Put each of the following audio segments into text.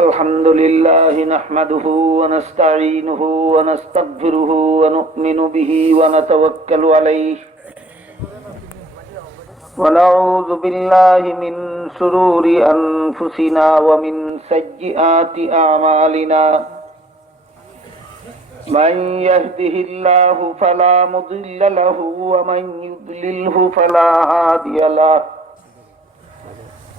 الحمد لله نحمده ونستعينه ونستغفره ونؤمن به ونتوكل عليه ونعوذ بالله من شرور أنفسنا ومن سيئات أعمالنا من يهده الله فلا مضل له ومن يضلله فلا هادي له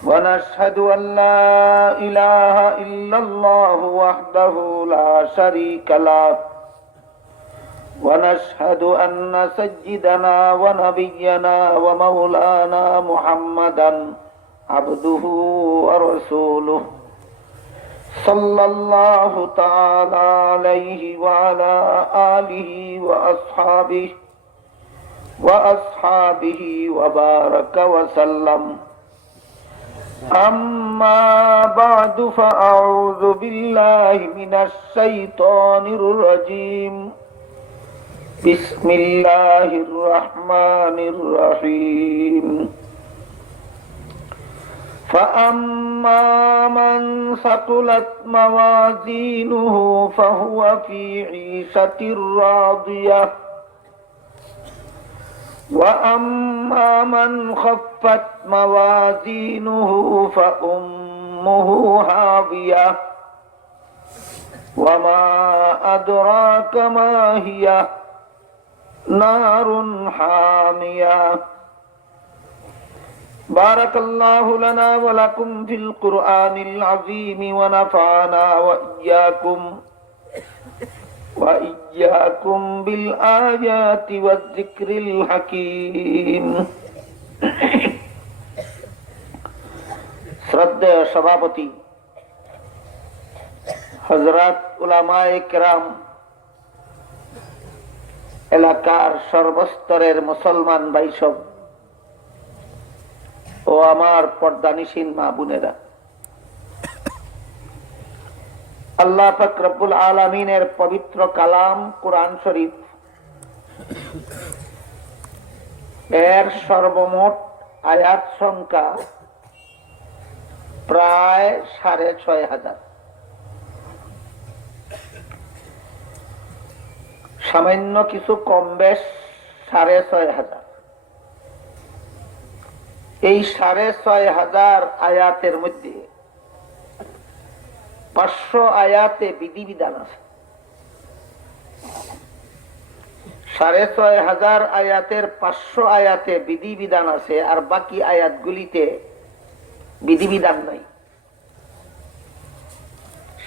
ونشهد أن لا إله إلا الله وحده لا شريك له ونشهد أن سيدنا ونبينا ومولانا محمدا عبده ورسوله صلى الله تعالى عليه وعلى آله وأصحابه وبارك وسلم أما بعد فأعوذ بالله من الشيطان الرجيم بسم الله الرحمن الرحيم فأما من ثقلت موازينه فهو في عيشة راضية وأما من خفت موازينه فأمه هاوية وما أدراك ما هي نار حامية بارك الله لنا ولكم في القرآن العظيم ونفعنا وإياكم بالآيات والذكر الحكيم শ্রদ্ধেয় সভাপতি হযরত উলামায়ে কেরাম, এলাকার সর্বস্তরের মুসলমান ভাইসব ও আমার পর্দানিশীন মা বোনেরা, আল্লাহ পাক রব্বুল আলামিনের পবিত্র কালাম কুরআন শরীফ এর সর্বমোট আয়াত সংখ্যা প্রায় ৬৫০০। সামান্য কিছু কম বেশ ৬৫০০। এই ৬৫০০ আয়াতের মধ্যে ৫০০ আয়াতে বিধিবিধান আছে। ৬৫০০ আয়াতের ৫০০ আয়াতে বিধিবিধান আছে, আর বাকি আয়াতগুলিতে বিধিবিধান নাই।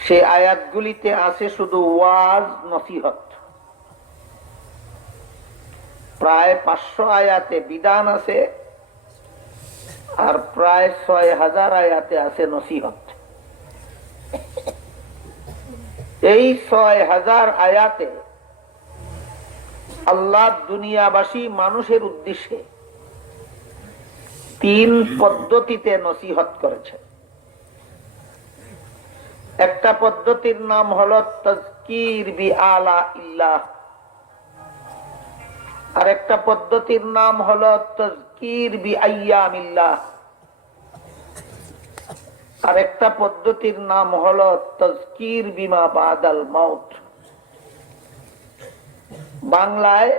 সে আয়াতগুলিতে আছে শুধু ওয়াজ নসিহত। প্রায় ৫০০ আয়াতে বিধান আছে, আর প্রায় ৬০০০ আয়াতে আছে নসিহত। এই ৬০০০ আয়াতে আল্লাহ দুনিয়াবাসী মানুষের উদ্দেশ্যে ৩ পদ্ধতিতে নসিহত করেছে। একটা পদ্ধতির নাম হলো তাজকির বি আলা ইল্লাহ, আর একটা পদ্ধতির নাম হলো তাজকির বি আইয়ামিল্লাহ, আর একটা পদ্ধতির নাম হলো তাজকির বিমা বাদাল মাউত। বাংলায়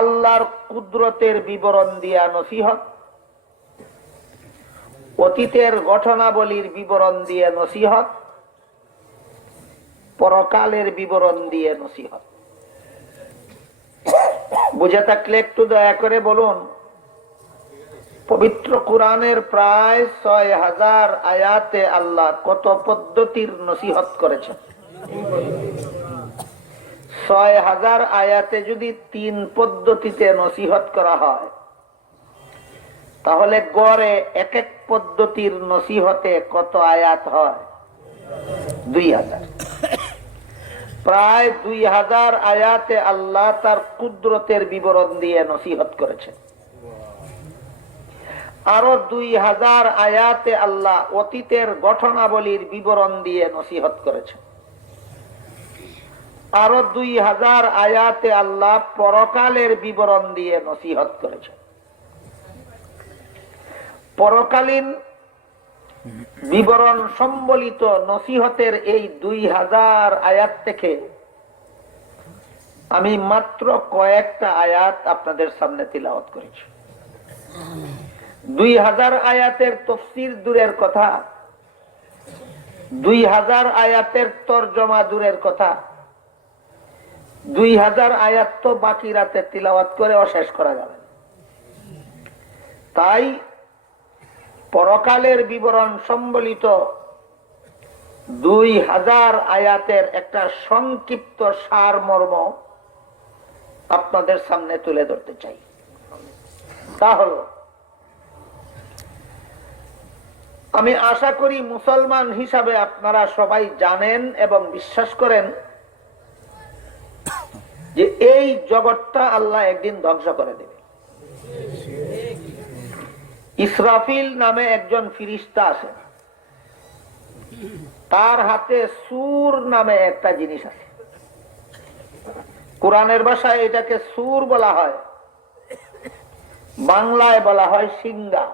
আল্লাহর কুদরতের বিবরণ দিয়া নসিহত, অতীতের ঘটনাবলীর বিবরণ দিয়ে নসিহত, পরকালের বিবরণ দিয়ে নসিহত। বুঝে থাকলে একটু দয়া করে বলুন, পবিত্র কোরআনের প্রায় ৬০০০ আয়াতে আল্লাহ কত পদ্ধতির নসিহত করেছেন? ৬০০০ আয়াতে যদি ৩ পদ্ধতিতে নসিহত করা হয়, তাহলে গড়ে এক এক পদ্ধতির নসিহতে কত আয়াত হয়? ২০০০। প্রায় ২০০০ আয়াতে আল্লাহ তার কুদরতের বিবরণ দিয়ে নসিহত করেছেন। আরো ২০০০ আয়াতে আল্লাহ অতীতের ঘটনাবলীর বিবরণ দিয়ে নসিহত করেছেন। আরো ২০০০ আয়াতে আল্লাহ পরকালের বিবরণ দিয়ে নসিহত করেছেন। পরকালীন বিবরণ সম্বলিত নসিহতের এই 2000 আয়াত থেকে আমি মাত্র কয়েকটা আয়াত আপনাদের সামনে তিলাওয়াত করেছি। 2000 আয়াতের তাফসীর দূরের কথা, 2000 আয়াতের তরজমা দূরের কথা, 2000 আয়াত তো বাকি রাতে তিলাওয়াত করে শেষ করা যাবে। তাই পরকালের বিবরণ সম্বলিত 2000 আয়াতের একটা সংক্ষিপ্ত সারমর্ম আপনাদের সামনে তুলে ধরতে চাই। তা হলো, আমি আশা করি মুসলমান হিসাবে আপনারা সবাই জানেন এবং বিশ্বাস করেন যে এই জগৎটা আল্লাহ একদিন ধ্বংস করে দেবে। ইসরাফিল নামে একজন ফিরিস্তা আছে, তার হাতে সূর নামে একটা জিনিস আছে। কোরআনের ভাষায় এটাকে সূর বলা হয়, বাংলায় বলা হয় সিংহা।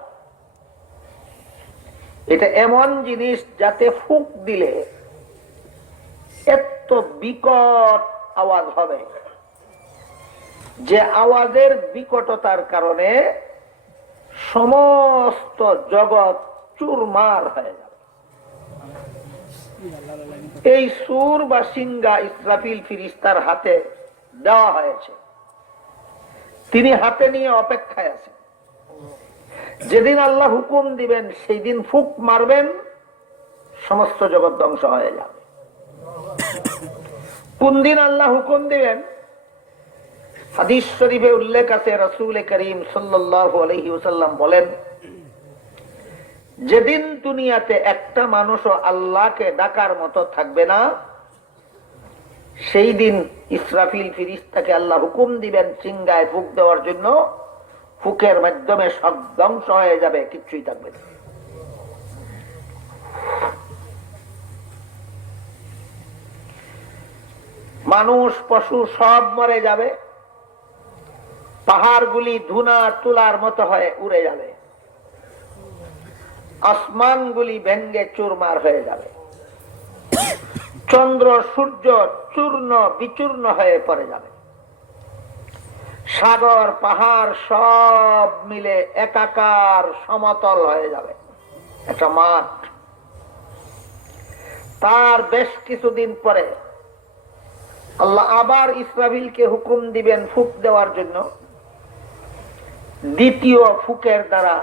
এটা এমন জিনিস যাতে ফুঁক দিলে এত বিকট আওয়াজ হবে যে আওয়াজের বিকটতার কারণে সমস্ত জগৎ চুরমার হয়ে যাবে। এই সূর বা সিংহা ইসরাফিল ফিরিস্তার হাতে দেওয়া হয়েছে। তিনি হাতে নিয়ে অপেক্ষায় আছেন। যেদিন আল্লাহ হুকুম দিবেন সেই দিন ফুঁক মারবেন, সমস্ত জগৎ ধ্বংস হয়ে যাবে। কোন দিন আল্লাহ হুকুম দিবেন? হাদিস শরীফে উল্লেখ আছে, রাসূল করিম সাল্লাল্লাহু আলাইহি ওয়াসাল্লাম বলেন, যেদিন দুনিয়াতে একটা মানুষও আল্লাহকে ডাকার মতো থাকবে না, সেই দিন ইসরাফিল ফিরিস্তাকে আল্লাহ হুকুম দিবেন সিংহায় ফুঁক দেওয়ার জন্য। ফুঁকের মাধ্যমে সব ধ্বংস হয়ে যাবে, কিচ্ছুই থাকবে না। মানুষ পশু সব মরে যাবে, পাহাড়গুলি ধুনা তুলার মতো হয়ে উড়ে যাবে, আসমানগুলি ভেঙ্গে চুরমার হয়ে যাবে, চন্দ্র সূর্য চূর্ণ বিচূর্ণ হয়ে পড়ে যাবে, সাগর পাহাড় সব মিলে একাকার সমতল হয়ে যাবে, একটা মাঠ। তার বেশ কিছুদিন পরে আল্লাহ আবার ইসরাফিলকে হুকুম দিবেন ফুঁক দেওয়ার জন্য। দ্বিতীয় ফুঁকের দ্বারা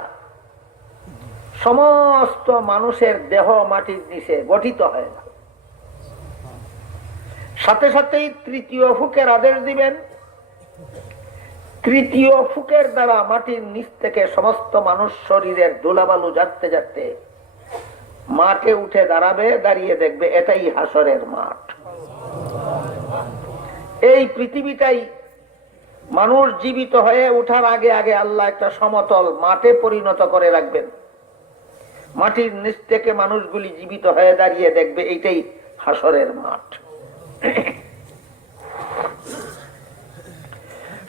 সমস্ত মানুষের দেহ মাটির নিচে গঠিত হয়ে যাবে। সাথে সাথেই তৃতীয় ফুঁকের আদেশ দিবেন। তৃতীয় ফুঁকের দ্বারা মাটির নিচ থেকে সমস্ত মানুষ শরীরের ধুলাবালু যাচ্ছে যাচ্ছে মাঠে উঠে দাঁড়াবে, দাঁড়িয়ে দেখবে এটাই হাসরের মাঠ। এই পৃথিবীটাই মানুষ জীবিত হয়ে ওঠার আগে আগে আল্লাহ একটা সমতল মাঠে পরিণত করে রাখবেন। মাটির নিচ থেকে মানুষগুলি জীবিত হয়ে দাঁড়িয়ে দেখবে এইটাই হাসরের মাঠ।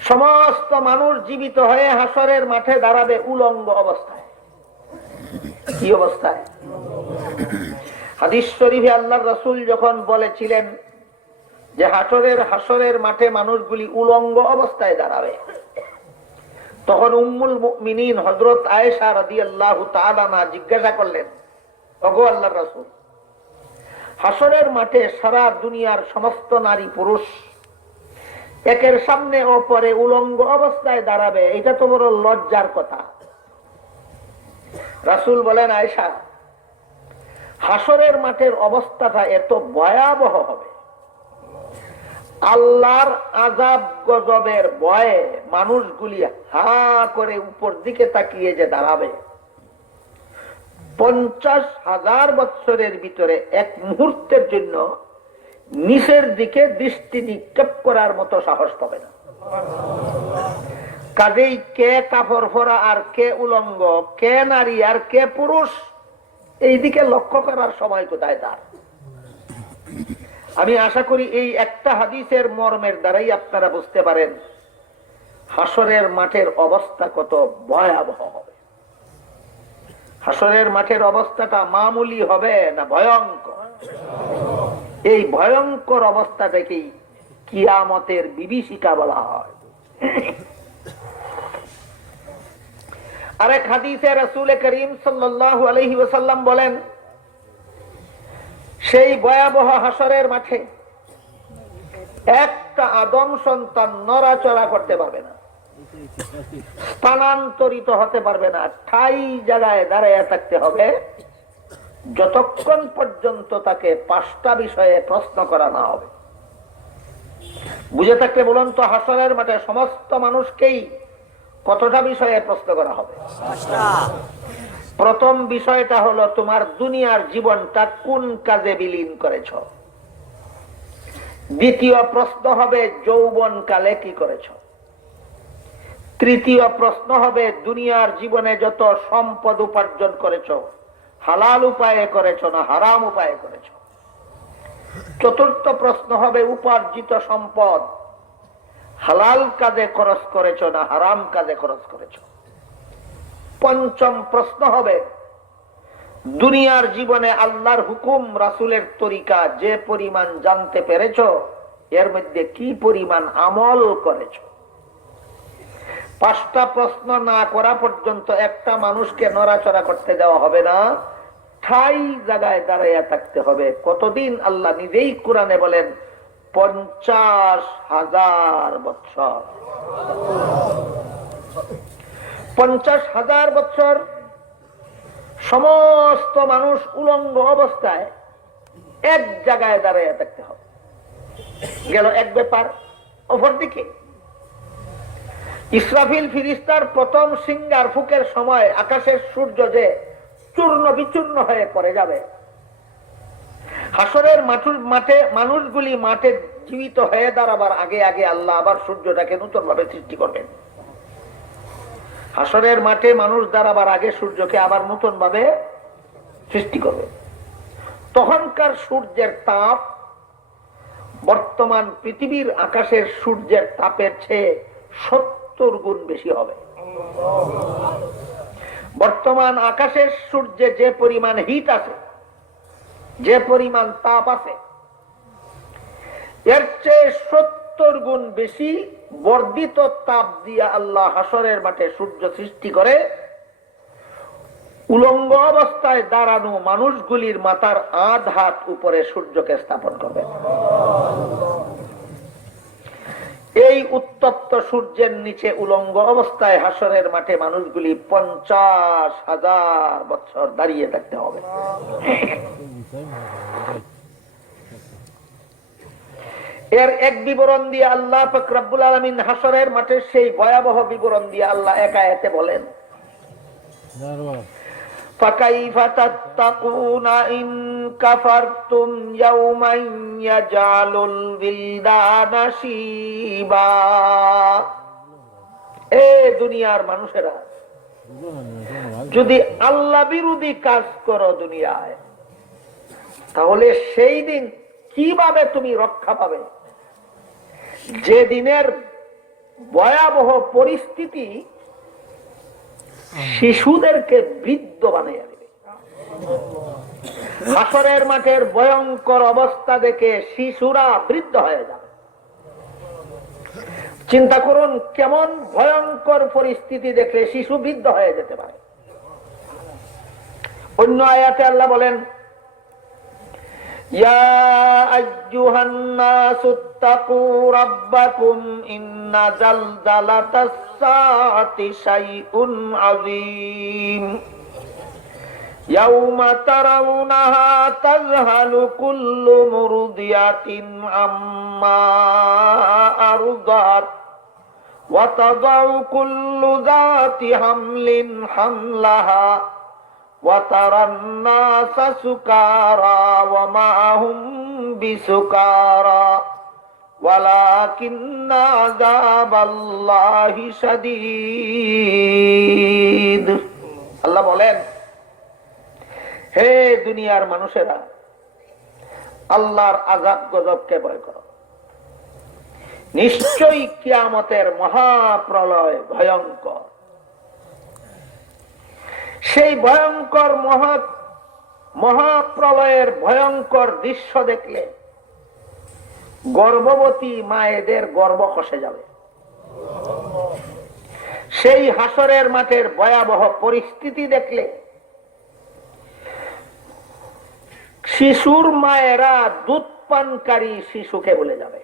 সমস্ত মানুষ জীবিত হয়ে হাসরের মাঠে দাঁড়াবে উলঙ্গ অবস্থায়। কি অবস্থায়? হাদিস শরীফে আল্লাহর রাসূল যখন বলেছিলেন যে হাসরের মাঠে মানুষগুলি উলঙ্গ অবস্থায় দাঁড়াবে, তখন উম্মুল মুমিনিন হযরত আয়েশা রাদিয়াল্লাহু তাআলা আনহা জিজ্ঞাসা করলেন, ওগো আল্লাহর রাসূল, হাসরের মাঠে সারা দুনিয়ার সমস্ত নারী পুরুষ একের সামনে ও পরে উলঙ্গ অবস্থায় দাঁড়াবে, এটা তো বড় লজ্জার কথা। রাসূল বলেন, আয়েশা, হাসরের মাঠের অবস্থাটা এত ভয়াবহ হবে, আল্লাহর আযাব গজবের ভয়ে মানুষগুলি হা করে উপর দিকে তাকিয়ে যে দাঁড়াবে, 50,000 বছরের ভিতরে এক মুহূর্তের জন্য নিচের দিকে দৃষ্টি নিক্ষেপ করার মতো সাহস পাবে না। কাজেই কে কাপড় পরা আর কে উলঙ্গ, কে নারী আর কে পুরুষ, এই দিকে লক্ষ্য করার সময় কোথায় তার? আমি আশা করি এই একটা হাদিসের মর্মের দ্বারাই আপনারা বুঝতে পারেন হাসরের মাঠের অবস্থা কত ভয়াবহ হবে। হাসরের মাঠের অবস্থাটা মামুলি হবে না ভয়ঙ্কর? এই ভয়ঙ্কর অবস্থাটাকেই কিয়ামতের বিভীষিকা বলা হয়। আরেক হাদিসে রাসূল করিম সাল্লাল্লাহু আলাইহি ওয়াসাল্লাম বলেন, সেই ভয়াবহ হাসরের মাঠে একটা আদম সন্তান নড়াচড়া করতে পারবে না, স্থানান্তরিত হতে পারবে না, ঠাই জায়গায় দাঁড়িয়ে থাকতে হবে যতক্ষণ পর্যন্ত তাকে 5টা বিষয়ে প্রশ্ন করা না হবে। বুঝে থাকলে বলুন তো, হাসরের মাঠে সমস্ত মানুষকেই কতটা বিষয়ে প্রশ্ন করা হবে? প্রথম বিষয়টা হলো তোমার দুনিয়ার জীবনটা কোন কাজে বিলীন করেছ। দ্বিতীয় প্রশ্ন হবে যৌবন কালে কি করেছ। তৃতীয় প্রশ্ন হবে দুনিয়ার জীবনে যত সম্পদ উপার্জন করেছ, হালাল উপায়ে করেছ না হারাম উপায়ে করেছ। চতুর্থ প্রশ্ন হবে উপার্জিত সম্পদ হালাল কাজে খরচ করেছ না হারাম কাজে খরচ করেছ। পঞ্চম প্রশ্ন হবে দুনিয়ার জীবনে আল্লাহর হুকুম রাসূলের তরিকা যে পরিমাণ জানতে পেরেছ, এর মধ্যে কি পরিমাণ আমল করেছ। 5টা প্রশ্ন না করা পর্যন্ত একটা মানুষকে নড়াচড়া করতে দেওয়া হবে না, ঠাই জায়গায় দাঁড়াইয়া থাকতে হবে। কতদিন? আল্লাহ নিজেই কোরআনে বলেন 50,000 বছর। 50,000 বছর সমস্ত মানুষ উলঙ্গ অবস্থায় এক জায়গায় দাঁড়াইয়া থাকতে হবে। গেল এক ব্যাপার। অপরদিকে ইসরাফিল ফিরিস্তার প্রথম সিঙ্গার ফুকের সময় আকাশের সূর্য যে চূর্ণ বিচূর্ণ হয়ে পড়ে যাবে, হাসরের মাঠে মানুষগুলি মাঠে জীবিত হয়ে দাঁড়াবার আগে আগে আল্লাহ আবার সূর্যটাকে নতুন ভাবে সৃষ্টি করবেন। হাসরের মাঠে মানুষ দাঁড়াবার আগে সূর্যকে আবার নতুন ভাবে সৃষ্টি করবে। তখনকার সূর্যের তাপ বর্তমান পৃথিবীর আকাশের সূর্যের তাপের চেয়ে 70 গুণ বেশি হবে। বর্তমান আকাশের সূর্যে যে পরিমাণ হিট আছে, যে পরিমাণ তাপ আছে, এর চেয়ে 70 গুণ বেশি বর্ধিত তাপ দিয়ে আল্লাহ হাসরের মাঠে সূর্য সৃষ্টি করে উলঙ্গ অবস্থায় দাঁড়ানো মানুষগুলির মাথার আধ হাত উপরে সূর্যকে স্থাপন করবে। এই উত্তপ্ত সূর্যের নিচে উলঙ্গ অবস্থায় হাসরের মাঠে মানুষগুলি 50,000 বছর দাঁড়িয়ে থাকতে হবে। এর এক বিবরণ দিয়ে আল্লাহ পাক রব্বুল আলামিন হাসরের মাঠে সেই ভয়াবহ বিবরণ দিয়ে আল্লাহ এক আয়াতে বলেন, فَكَيْفَ تَتَّقُونَ إِن كَفَرْتُمْ يَوْمًا يَجْعَلُ الْوِلْدَانَ شِيبًا। এ দুনিয়ার মানুষেরা, যদি আল্লাহ বিরোধী কাজ করো দুনিয়ায়, তাহলে সেই দিন কিভাবে তুমি রক্ষা পাবে? যে দিনের ভয়াবহ পরিস্থিতি শিশুদেরকে বৃদ্ধ বানিয়ে দেবে। হাসরের মাঠের ভয়ঙ্কর অবস্থা দেখে শিশুরা বৃদ্ধ হয়ে যাবে। চিন্তা করুন, কেমন ভয়ঙ্কর পরিস্থিতি দেখলে শিশু বৃদ্ধ হয়ে যেতে পারে। অন্য আয়াতে আল্লাহ বলেন, ইয়া আইয়ুহান নাসু ইত্তাকু রাব্বাকুম ইন্না জালজালাতাস সাআতি শাইউন আযীম ইয়াওমা তারাউনাহা তাযহালু কুল্লু মুরদিয়াতিন আম্মা আরদাত ওয়া তাদাউ কুল্লু যাতি হামলিন হামলাহা وَتَرَى النَّاسَ سُكَارَى وَمَا هُمْ بِسُكَارَى وَلَكِنَّ عَذَابَ اللَّهِ شَدِيدٌ। আল্লাহ বলেন, হে দুনিয়ার মানুষেরা, আল্লাহর আযাব গজবকে ভয় করো। নিশ্চয়ই কিয়ামতের মহাপ্রলয় ভয়ঙ্কর। সেই ভয়ঙ্কর মহাপ্রলয়ের ভয়ঙ্কর দৃশ্য দেখলে গর্ভবতী মায়েদের গর্ভ খসে যাবে। সেই হাসরের মাঠের ভয়াবহ পরিস্থিতি দেখলে শিশুর মায়েরা দুধ পানকারী শিশুকে বলে যাবে।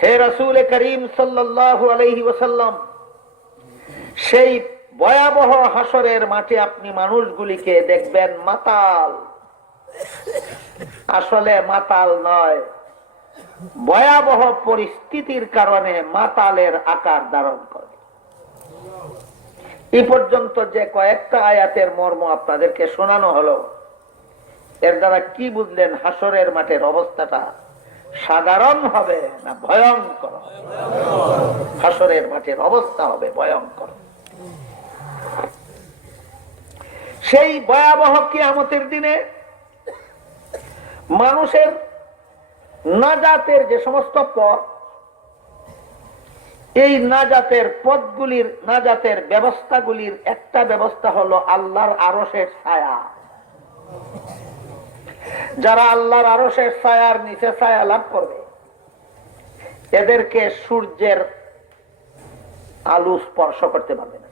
হে রাসূল করিম সাল্লাল্লাহু আলাইহি ওয়াসাল্লাম, সেই ভয়াবহ হাসরের মাঠে আপনি মানুষগুলিকে দেখবেন মাতাল, আসলে মাতাল নয়, ভয়াবহ পরিস্থিতির কারণে মাতালের আকার ধারণ করে। এই পর্যন্ত যে কয়েকটা আয়াতের মর্ম আপনাদেরকে শোনানো হলো, এর দ্বারা কি বুঝলেন? হাসরের মাঠের অবস্থাটা সাধারণ হবে না ভয়ঙ্কর? হাসরের মাঠের অবস্থা হবে ভয়ঙ্কর। সেই ভয়াবহ কিয়ামতের দিনে মানুষের নাজাতের যে সমস্ত পথ, এই নাজাতের পথগুলির, নাজাতের ব্যবস্থাগুলির একটা ব্যবস্থা হলো আল্লাহর আরশের ছায়া। যারা আল্লাহর আরশের ছায়ার নিচে ছায়া লাভ করবে, এদেরকে সূর্যের আলো স্পর্শ করতে পারবে না।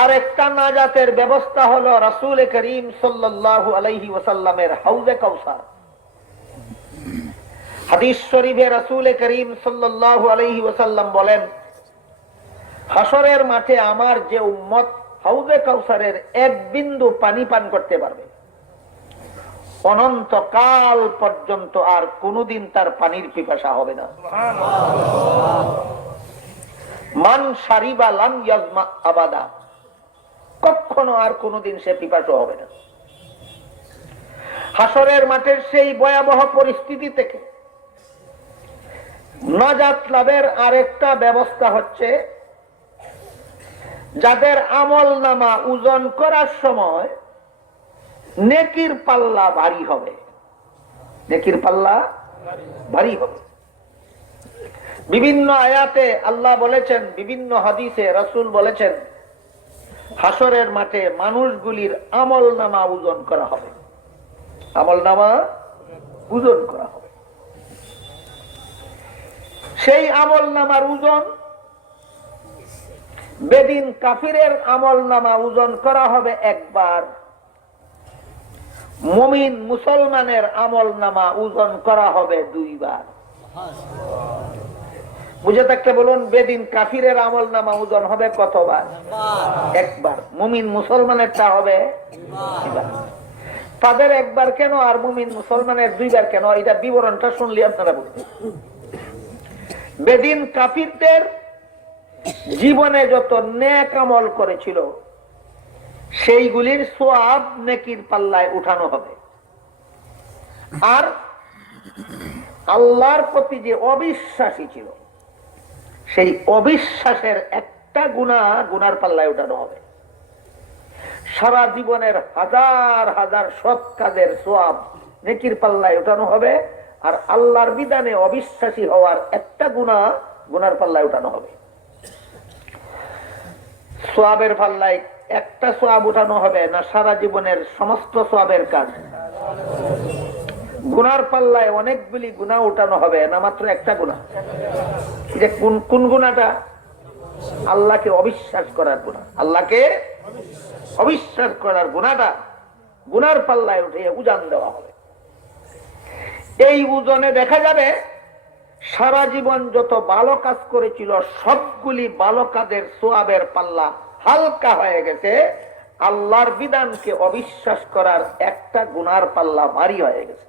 আর একটা নাজাতের ব্যবস্থা হলো রাসূল করিম সাল্লাল্লাহু আলাইহি ওয়াসাল্লামের হাউজে কাউসার। হাদিস শরীফে রাসূল করিম সাল্লাল্লাহু আলাইহি ওয়াসাল্লাম বলেন, হাসরের মাঠে আমার যে উম্মত হাউজে কাউসারের এক বিন্দু পানি পান করতে পারবে, অনন্তকাল পর্যন্ত আর কোনদিন তার পানির পিপাসা হবে না। মান শারিবা লাম ইয়াজমা আবাদা, কখনো আর কোনদিন সে পিপাসু হবে না। হাসরের মাঠের সেই ভয়াবহ পরিস্থিতি থেকে নাজাত লাভের আরেকটা ব্যবস্থা হচ্ছে, যাদের আমল নামা ওজন করার সময় নেকির পাল্লা ভারী হবে, নেকির পাল্লা ভারী হবে। বিভিন্ন আয়াতে আল্লাহ বলেছেন, বিভিন্ন হাদিসে রাসূল বলেছেন, হাসরের মাঠে মানুষগুলির আমল নামা ওজন করা হবে, আমল নামা ওজন করা হবে। সেই আমল নামার ওজন বেদিন কাফিরের আমল নামা ওজন করা হবে একবার, মুমিন মুসলমানের আমল নামা ওজন করা হবে দুইবার। বুঝে থাকতে বলুন, বেদিন কাফিরের আমল নামা ওজন হবে কতবার? একবার। মুমিন মুসলমানেরটা হবে দুইবার। তাদের একবার কেন আর মুমিন মুসলমানের দুইবার কেন? এটা বিবরণটা শুনলে আপনারা বুঝবেন। বেদিন কাফিরদের জীবনে যত নেক আমল করেছিল, সেইগুলির সওয়াব নেকির পাল্লায় উঠানো হবে। আর আল্লাহর প্রতি যে অবিশ্বাসী ছিল, সেই অবিশ্বাসের একটা গুনার পাল্লায় উঠানো হবে। সারা জীবনের হাজার হাজার সৎ কাজের সওয়াব নেকির পাল্লায় উঠানো হবে। আর আল্লাহর বিধানে অবিশ্বাসী হওয়ার একটা গুনার পাল্লায় উঠানো হবে। সওয়াবের পাল্লায় একটা সওয়াব উঠানো হবে না সারা জীবনের সমস্ত সওয়াবের কাজ? গুনার পাল্লায় অনেকগুলি গুনাহ উঠানো হবে না মাত্র একটা গুনাহ? যে কোন গুনাহটা? আল্লাহকে অবিশ্বাস করার গুনাহ। আল্লাহকে অবিশ্বাস করার গুনাহটা গুনার পাল্লায় উঠে উজান দেওয়া হবে। এই ওজনে দেখা যাবে সারা জীবন যত ভালো কাজ করেছিল, সবগুলি ভালো কাজের সওয়াবের পাল্লা হালকা হয়ে গেছে। আল্লাহর বিধানকে অবিশ্বাস করার একটা গুনার পাল্লা ভারী হয়ে গেছে।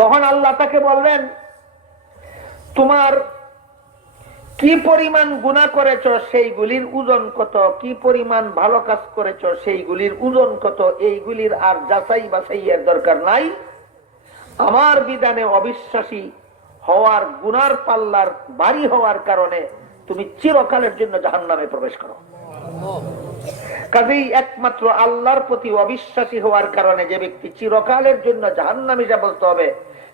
তখন আল্লাহ তাকে বলবেন, তোমার কি পরিমাণ গুনাহ করেছ সেইগুলির ওজন কত, কি পরিমাণ ভালো কাজ করেছ সেইগুলির ওজন কত, এইগুলির আর যাচাই বাছাইয়ের দরকার নাই। আমার বিধানে অবিশ্বাসী হওয়ার গুনার পাল্লার ভারী হওয়ার কারণে তুমি চিরকালের জন্য জাহান্নামে প্রবেশ করো। কাজেই একমাত্র আল্লাহর প্রতি অবিশ্বাসী হওয়ার কারণে যে ব্যক্তি চিরকালের জন্য জাহান্নামী সাব্যস্ত হবে,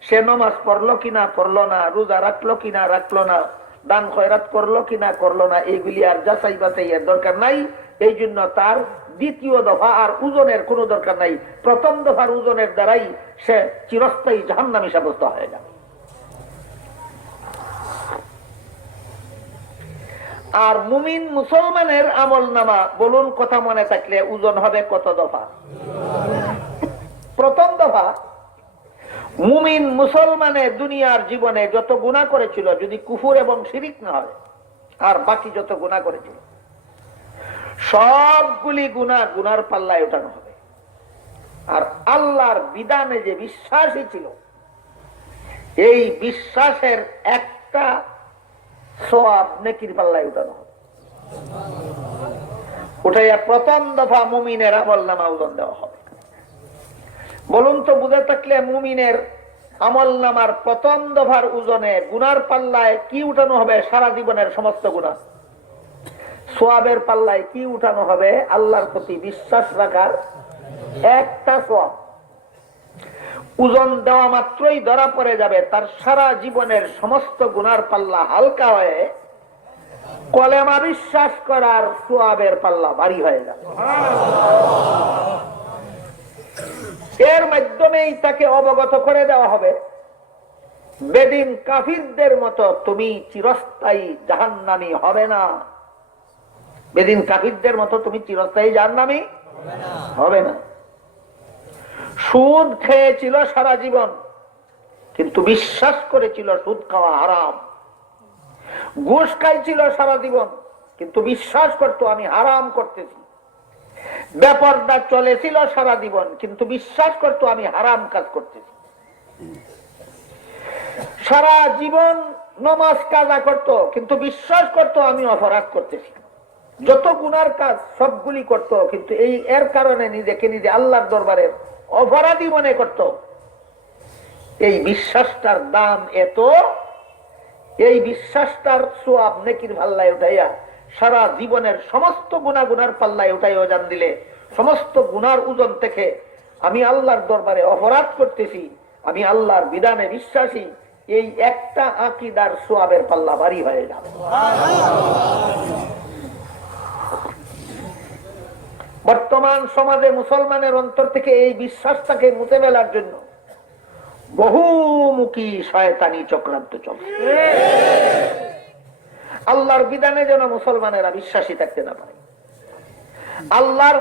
সে নামাজ পড়লো কিনা পড়লো না, রোজা রাখলো কিনা রাখলো না, দান খয়রাত করলো কি না করলো না এইগুলি আর যাচাই বাছাইয়ের দরকার নাই। এই জন্য তার দ্বিতীয় দফা আর ওজনের কোনো দরকার নাই। প্রথম দফার ওজনের দ্বারাই সে চিরস্থায়ী জাহান্নামী সাব্যস্ত হয়ে যাবে। আর মুমিন মুসলমানের আমল নামা বলুন, কথা মনে থাকলে, ওজন হবে কত দফা? প্রথম দফা, মুমিন মুসলমানের দুনিয়ার জীবনে যত গুনাহ করেছিল, যদি কুফর এবং শিরিক না হয়, আর বাকি যত গুনাহ করেছিল সবগুলি গুনার পাল্লায় ওঠানো হবে। আর আল্লাহর বিধানে যে বিশ্বাসী ছিল, এই বিশ্বাসের একটা সওয়াব নেকির পাল্লায় উঠানো হবে। উঠাইয়া প্রথম দফা মুমিনের আমলনামা ওজন দেওয়া হবে। বলুন তো, বুঝে থাকলে মুমিনের আমলনামার প্রথম দফার ওজনে গুনার পাল্লায় কি উঠানো হবে? সারা জীবনের সমস্ত গুনাহ। সওয়াবের পাল্লায় কি উঠানো হবে? আল্লাহর প্রতি বিশ্বাস রাখার একটা সওয়াব। ওজন দেওয়া মাত্রই ধরা পড়ে যাবে তার সারা জীবনের সমস্ত গুনার পাল্লা হালকা হয়ে কলেমা বিশ্বাস করার সওয়াবের পাল্লা ভারী হয়ে যাবে। এর মাধ্যমেই তাকে অবগত করে দেওয়া হবে, বেদিন কাফিরদের মতো তুমি চিরস্থায়ী জাহান্নামী হবে না। বেদিন কাফিরদের মতো তুমি চিরস্থায়ী জাহান্নামী হবে না। সুদ খেয়েছিল সারা জীবন, কিন্তু বিশ্বাস করেছিল সুদ খাওয়া হারাম। ঘুষ খাইছিল সারা জীবন, কিন্তু বিশ্বাস করতো আমি হারাম করতেছি। বেপরদা চলেছিল সারা জীবন, কিন্তু বিশ্বাস করতো আমি হারাম কাজ করতেছি। সারা জীবন নামাজ কাজা করতো, কিন্তু বিশ্বাস করতো আমি অপরাধ করতেছি। যত গুনার কাজ সবগুলি করত, কিন্তু এর কারণে নিজেকে নিজে আল্লাহর দরবারে অপরাধী মনে করত। এই বিশ্বাসটার দাম এত, এই বিশ্বাসটার সওয়াব নেকির পাল্লায় উঠাইয়া সারা জীবনের সমস্ত গুনার পাল্লায় উঠাই ওজন দিলে সমস্ত গুনার ওজন থেকে আমি আল্লাহর দরবারে অপরাধ করতেছি, আমি আল্লাহর বিধানে বিশ্বাসী, এই একটা আকীদার সওয়াবের পাল্লা ভারী হয়ে যাবে। বর্তমান সমাজে মুসলমানের অন্তর থেকে এই বিশ্বাসটাকে মুছে ফেলার জন্য বহুমুখী শয়তানি চক্রান্ত চলছে। আল্লাহর বিধানে যেন মুসলমানেরা বিশ্বাসী থাকতে না পারে, আল্লাহর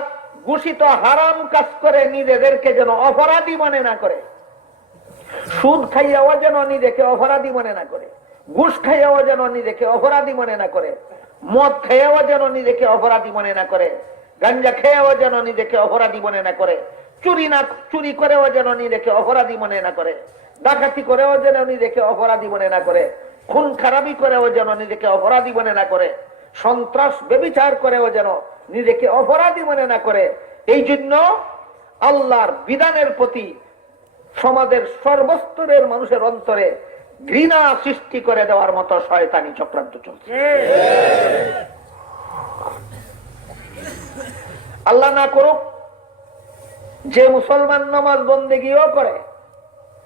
ঘোষিত হারাম কাজ করে নিজেদেরকে যেন অপরাধী মনে না করে, সুদ খাইয়াও যেন নিজেকে অপরাধী মনে না করে, ঘুষ খাইয়াও যেন নিজেকে অপরাধী মনে না করে, মদ খাইয়াও যেন নিজেকে অপরাধী মনে না করে, গাঞ্জা খেয়েও যেন নিজেকে অপরাধী মনে না করে, চুরি করেও যেন নিজেকে অপরাধী মনে না করে, ডাকাতি করেও যেন নিজেকে অপরাধী মনে না করে, খুন খারাপি করেও যেন নিজেকে অপরাধী মনে না করে, সন্ত্রাস ব্যভিচার করেও যেন নিজেকে অপরাধী মনে না করে। এই জন্য আল্লাহর বিধানের প্রতি সমাজের সর্বস্তরের মানুষের অন্তরে ঘৃণা সৃষ্টি করে দেওয়ার মতো শয়তানি চক্রান্ত চলছে। আল্লাহ না করুক, যে মুসলমান নামাজ বন্দেগীও করে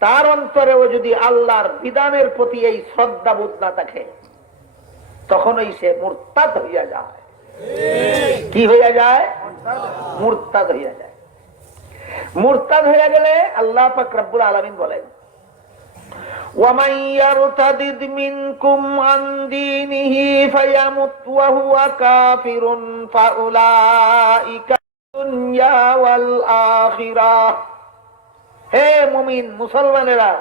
তার অন্তরেও যদি আল্লাহর বিধানের প্রতি এই শ্রদ্ধাবোধ না থাকে, তখনই সে মুরতাদ হইয়া যায়। কি হইয়া যায়? মুরতাদ হইয়া যায়। মুরতাদ হইয়া গেলে আল্লাহ পাক রব্বুল আলামিন বলেন, وَمَن يَرْتَدِدْ مِنكُمْ عَن دِينِهِ فَيَمُتْ وَهُوَ كَافِرٌ فَأُولَئِكَ الدُّنْيَا وَالْآخِرَةِ। হে মুমিন মুসলমানেরা,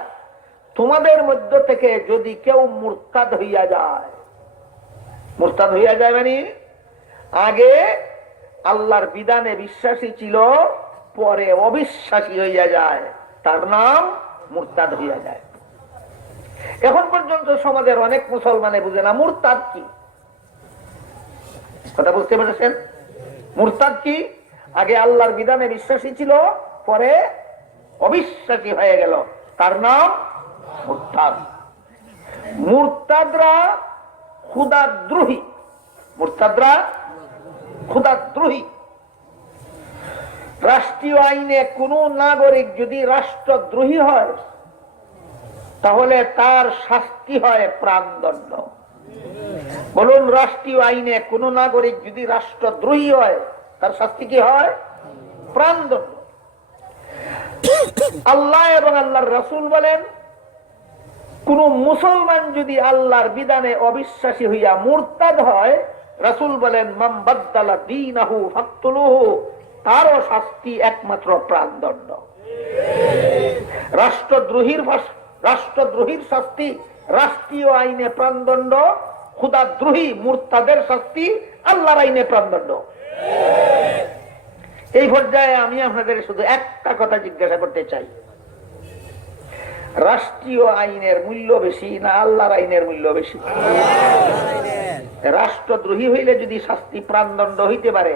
তোমাদের মধ্য থেকে যদি কেউ মুরতাদ হইয়া যায়, মুরতাদ হইয়া যায় মানে আগে আল্লাহর বিধানে বিশ্বাসী ছিল, পরে অবিশ্বাসী হইয়া যায়, তার নাম মুরতাদ হইয়া যায়। এখন পর্যন্ত সমাজের অনেক মুসলমানে বুঝে না মুরতাদ কি। কথা বুঝতে পেরেছেন? মুরতাদ কি? আগে আল্লাহর বিধানে বিশ্বাসী ছিল, পরে অবিশ্বাসী হয়ে গেল, তার নাম মুরতাদ। মুরতাদরা খুদাদ্রোহী, মুরতাদরা খুদাদ্রোহী। রাষ্ট্রীয় আইনে কোন নাগরিক যদি রাষ্ট্রদ্রোহী হয়, তাহলে তার শাস্তি হয় প্রাণদণ্ড। বলুন, রাষ্ট্রীয় আইনে কোন নাগরিক যদি রাষ্ট্রদ্রোহী হয় তার শাস্তি কি হয়? প্রাণদণ্ড। আল্লাহ এবং আল্লাহর রাসূল বলেন, কোন মুসলমান যদি আল্লাহর বিধানে অবিশ্বাসী হইয়া মুরতাদ হয়, রাসূল বলেন মান বাদদালা দীনাহু ফাকতুলুহু, তারও শাস্তি একমাত্র প্রাণদণ্ড। রাষ্ট্রদ্রোহীর শাস্তি রাষ্ট্রীয় আইনে প্রাণদণ্ড, খোদাদ্রোহী মুরতাদের শাস্তি আল্লাহর আইনে প্রাণদণ্ড। এই পর্যায়ে আমি আপনাদের শুধু একটা কথা জিজ্ঞাসা করতে চাই, রাষ্ট্রীয় আইনের মূল্য বেশি না আল্লাহর আইনের মূল্য বেশি? রাষ্ট্রদ্রোহী হইলে যদি শাস্তি প্রাণদণ্ড হইতে পারে,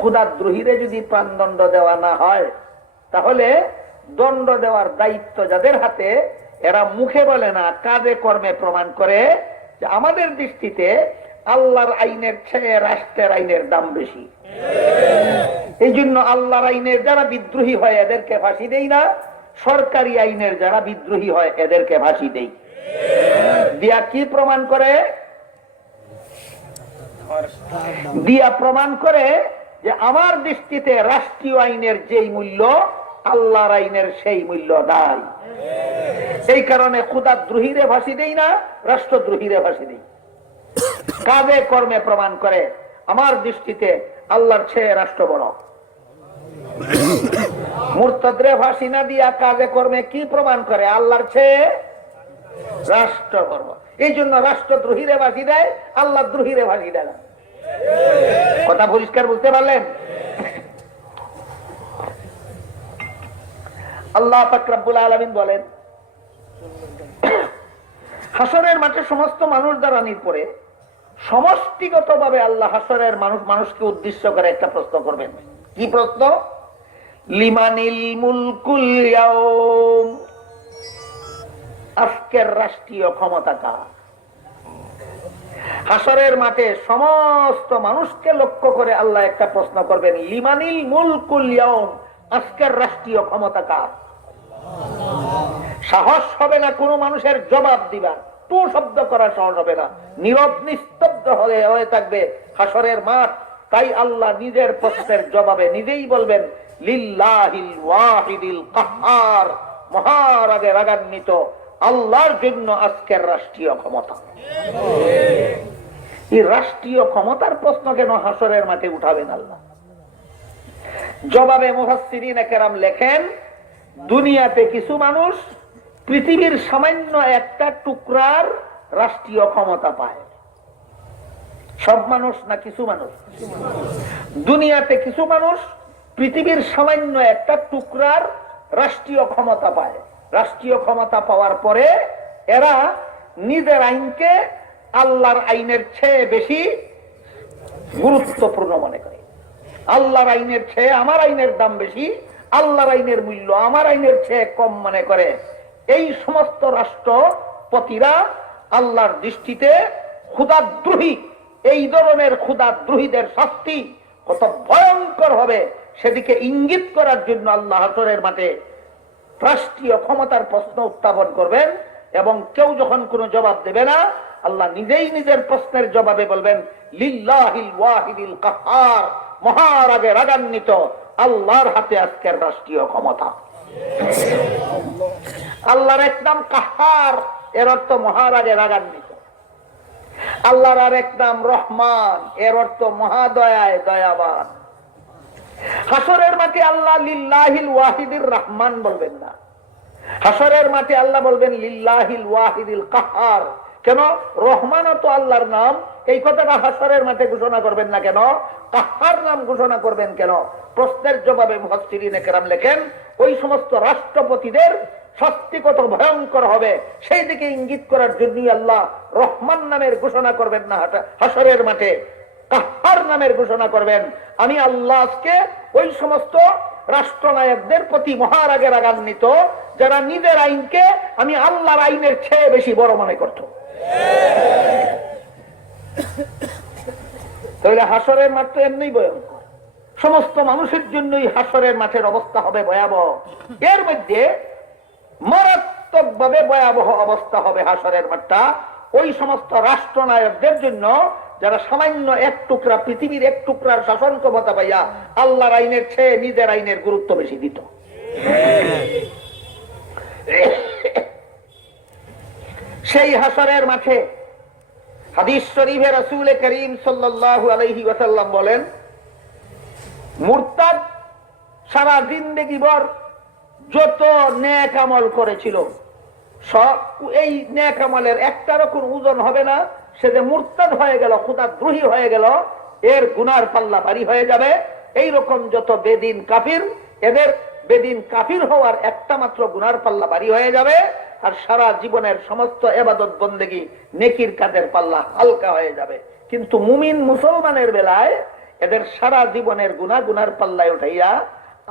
খোদাদ্রোহীরে যদি প্রাণদণ্ড দেওয়া না হয়, তাহলে দণ্ড দেওয়ার দায়িত্ব যাদের হাতে, এরা মুখে বলে না, কাজে কর্মে প্রমাণ করে যে আমাদের দৃষ্টিতে আল্লাহর আইনের চেয়ে রাষ্ট্রের আইনের দাম বেশি। এই জন্য আল্লাহর আইনের যারা বিদ্রোহী হয় এদেরকে ফাঁসি দেই না, সরকারি আইনের যারা বিদ্রোহী হয় এদেরকে ফাঁসি দেই। দিয়া কি প্রমাণ করে? দিয়া প্রমাণ করে যে আমার দৃষ্টিতে রাষ্ট্রীয় আইনের যেই মূল্য, আল্লাহর আইনের সেই মূল্য নাই। এই কারণে খোদাদ্রোহীরে ফাঁসি দেই না, রাষ্ট্রদ্রোহীরে ফাঁসি দেই। কাজে কর্মে প্রমাণ করে আমার দৃষ্টিতে আল্লাহর চেয়ে রাষ্ট্র বড়। মুরতাদরে ফাঁসি না দিয়া কাজে কর্মে কি প্রমাণ করে? আল্লাহর চেয়ে রাষ্ট্র বড়। এই জন্য রাষ্ট্রদ্রোহীরে ফাঁসি দেয়, আল্লাহ দ্রোহীরে ফাঁসি দেয় না। কথা পরিষ্কার বুঝতে পারলেন? আল্লাহ পাক রব্বুল আলামিন বলেন, হাসরের মাঠে সমস্ত মানুষ দাঁড়ানোর পরে সমষ্টিগতভাবে আল্লাহ হাসরের মানুষকে উদ্দেশ্য করে একটা প্রশ্ন করবেন। কি প্রশ্ন? লিমানিল মুলকুল ইয়াউম, আজকের রাষ্ট্রীয় ক্ষমতা কার? হাসরের মাঠে সমস্ত মানুষকে লক্ষ্য করে আল্লাহ একটা প্রশ্ন করবেন, লিমানিল মুলকুল ইয়াউম, আজকের রাষ্ট্রীয় ক্ষমতা কার? সাহস হবে না কোন মানুষের জবাব দিবা, টু শব্দ করা সহজ হবে না, নীরব নিস্তব্ধ হয়ে থাকবে হাসরের মাঠ। তাই আল্লাহ নিজের প্রশ্নের জবাবে নিজেই বলবেন, লিল্লাহিল ওয়াহিদিল কাহ্হার, মহারাগে রাগান্বিত আল্লাহর জন্য আজকের রাষ্ট্রীয় ক্ষমতা। এই রাষ্ট্রীয় ক্ষমতার প্রশ্ন কেন হাসরের মাঠে উঠাবেন আল্লাহ? জবাবে মুফাসসিরিনে কেরাম লেখেন, দুনিয়াতে কিছু মানুষ পৃথিবীর সামান্য একটা টুকরার রাষ্ট্রীয় ক্ষমতা পায়। সব মানুষ না কিছু মানুষ? দুনিয়াতে কিছু মানুষ পৃথিবীর সামান্য একটা টুকরার রাষ্ট্রীয় ক্ষমতা পায়। রাষ্ট্রীয় ক্ষমতা পাওয়ার পরে এরা নিজের আইনকে আল্লাহর আইনের চেয়ে বেশি গুরুত্বপূর্ণ মনে করে। আল্লাহর আইনের চেয়ে আমার আইনের দাম বেশি, আল্লাহর আইনের মূল্য আমার আইনের চেয়ে কম মনে করে। এই সমস্ত রাষ্ট্রপতিরা আল্লাহর দৃষ্টিতে খোদাদ্রোহী। এই ধরনের খোদাদ্রোহীদের শাস্তি কত ভয়ঙ্কর হবে সেদিকে ইঙ্গিত করার জন্য আল্লাহ হাসরের মাঠে রাষ্ট্রীয় ক্ষমতার প্রশ্ন উত্থাপন করবেন, এবং কেউ যখন কোনো জবাব দেবে না, আল্লাহ নিজেই নিজের প্রশ্নের জবাবে বলবেন, লিল্লাহিল ওয়াহিদিল কাহ্হার, মহারাগে রাগান্বিত আল্লাহর হাতে আজকের রাষ্ট্রীয় ক্ষমতা। আল্লাহর এক নাম কাহ্হার, এর অর্থ মহারাগে রাগান্বিত। আল্লাহর আর এক নাম রহমান, এর অর্থ মহাদয়ায় দয়াবান। হাসরের মাঠে আল্লাহ লিল্লাহিল ওয়াহিদির রহমান বলবেন না, হাসরের মাঠে আল্লাহ বলবেন লিল্লাহিল ওয়াহিদিল কাহ্হার। কেন? রহমান তো আল্লাহর নাম, এই কথাটা হাসরের মাঠে ঘোষণা করবেন না কেন? কাহ্হার নাম ঘোষণা করবেন কেন? প্রশ্নের জবাবে মুফাসসিরিনে কেরাম লেখেন, ওই সমস্ত রাষ্ট্রপতিদের শাস্তি কত ভয়ঙ্কর হবে সেই দিকে ইঙ্গিত করার জন্যই আল্লাহ রহমান নামের ঘোষণা করবেন না, হাসরের মাঠে কাহ্হার নামের ঘোষণা করবেন। আমি আল্লাহ আজকে ওই সমস্ত রাষ্ট্রনায়কদের প্রতি মহারাগে রাগান্বিত যারা নিজের আইনকে আমি আল্লাহর আইনের চেয়ে বেশি বড় মনে করত। তাহলে হাসরের মাঠ তো এমনি ভয়ঙ্কর, সমস্ত মানুষের জন্যই হাসরের মাঠের অবস্থা হবে ভয়াবহ। এর মধ্যে মারাত্মক ভাবে ভয়াবহ অবস্থা হবে হাসরের মাঠটা ওই সমস্ত রাষ্ট্রনায়কদের জন্য যারা সামান্য এক টুকরা পৃথিবীর এক টুকরার শাসন ক্ষমতা পাইয়া আল্লাহর আইনের চেয়ে নিজের আইনের গুরুত্ব বেশি দিত। সেই হাসরের মাঠে হাদিস শরীফে রাসূল করিম সাল্লাল্লাহু আলাইহি ওয়াসাল্লাম বলেন, মুরতাদ সারা জিন্দেগি ভর যত নেক আমল করেছিল সব এই নেক আমলের একটারও কোনো ওজন হবে না। সে যে মুরতাদ হয়ে গেল, খোদাদ্রোহী হয়ে গেল, এর গুনার পাল্লা ভারী হয়ে যাবে। এইরকম যত বেদিন কাফির, এদের বেদিন কাফির হওয়ার একটা মাত্র গুনার পাল্লা ভারী হয়ে যাবে, আর সারা জীবনের সমস্ত ইবাদত বন্দেগী নেকির কাজের পাল্লা হালকা হয়ে যাবে। কিন্তু মুমিন মুসলমানের বেলায় এদের সারা জীবনের গুনার পাল্লায় উঠাইয়া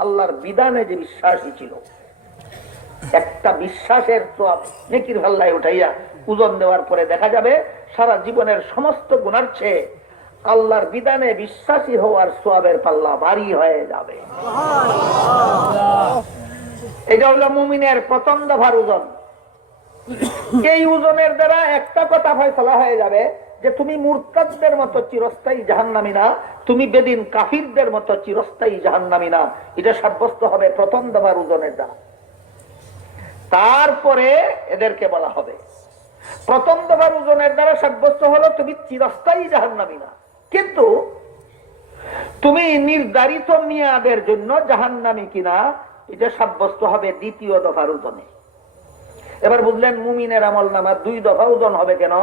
আল্লাহর বিধানে যে বিশ্বাসী ছিল, একটা বিশ্বাসের সওয়াব নেকির পাল্লায় উঠাইয়া ওজন দেওয়ার পরে দেখা যাবে সারা জীবনের সমস্ত গুনার চেয়ে আল্লাহর বিধানে বিশ্বাসী হওয়ার সওয়াবের পাল্লা ভারী হয়ে যাবে। এটা হলো মুমিনের প্রথম দফার ওজন। এই ওজনের দ্বারা একটা কথা ফয়সালা হয়ে যাবে যে তুমি মুরতাদদের মতো চিরস্থায়ী জাহান্নামী না, তুমি বেদিন কাফিরদের মতো চিরস্থায়ী জাহান্নামী না। এটা সাব্যস্ত হবে প্রথম দফার ওজনের দ্বারা। তারপরে এদেরকে বলা হবে প্রথম দফার ওজনের দ্বারা সাব্যস্ত হলো তুমি চিরস্থায়ী জাহান্নামী না, কিন্তু তুমি নির্ধারিত মেয়াদের জন্য জাহান্নামী কিনা এটা সাব্যস্ত হবে দ্বিতীয় দফার ওজনে। এবার বুঝলেন মুমিনের আমল নামা দুই দফা ওজন হবে কেন?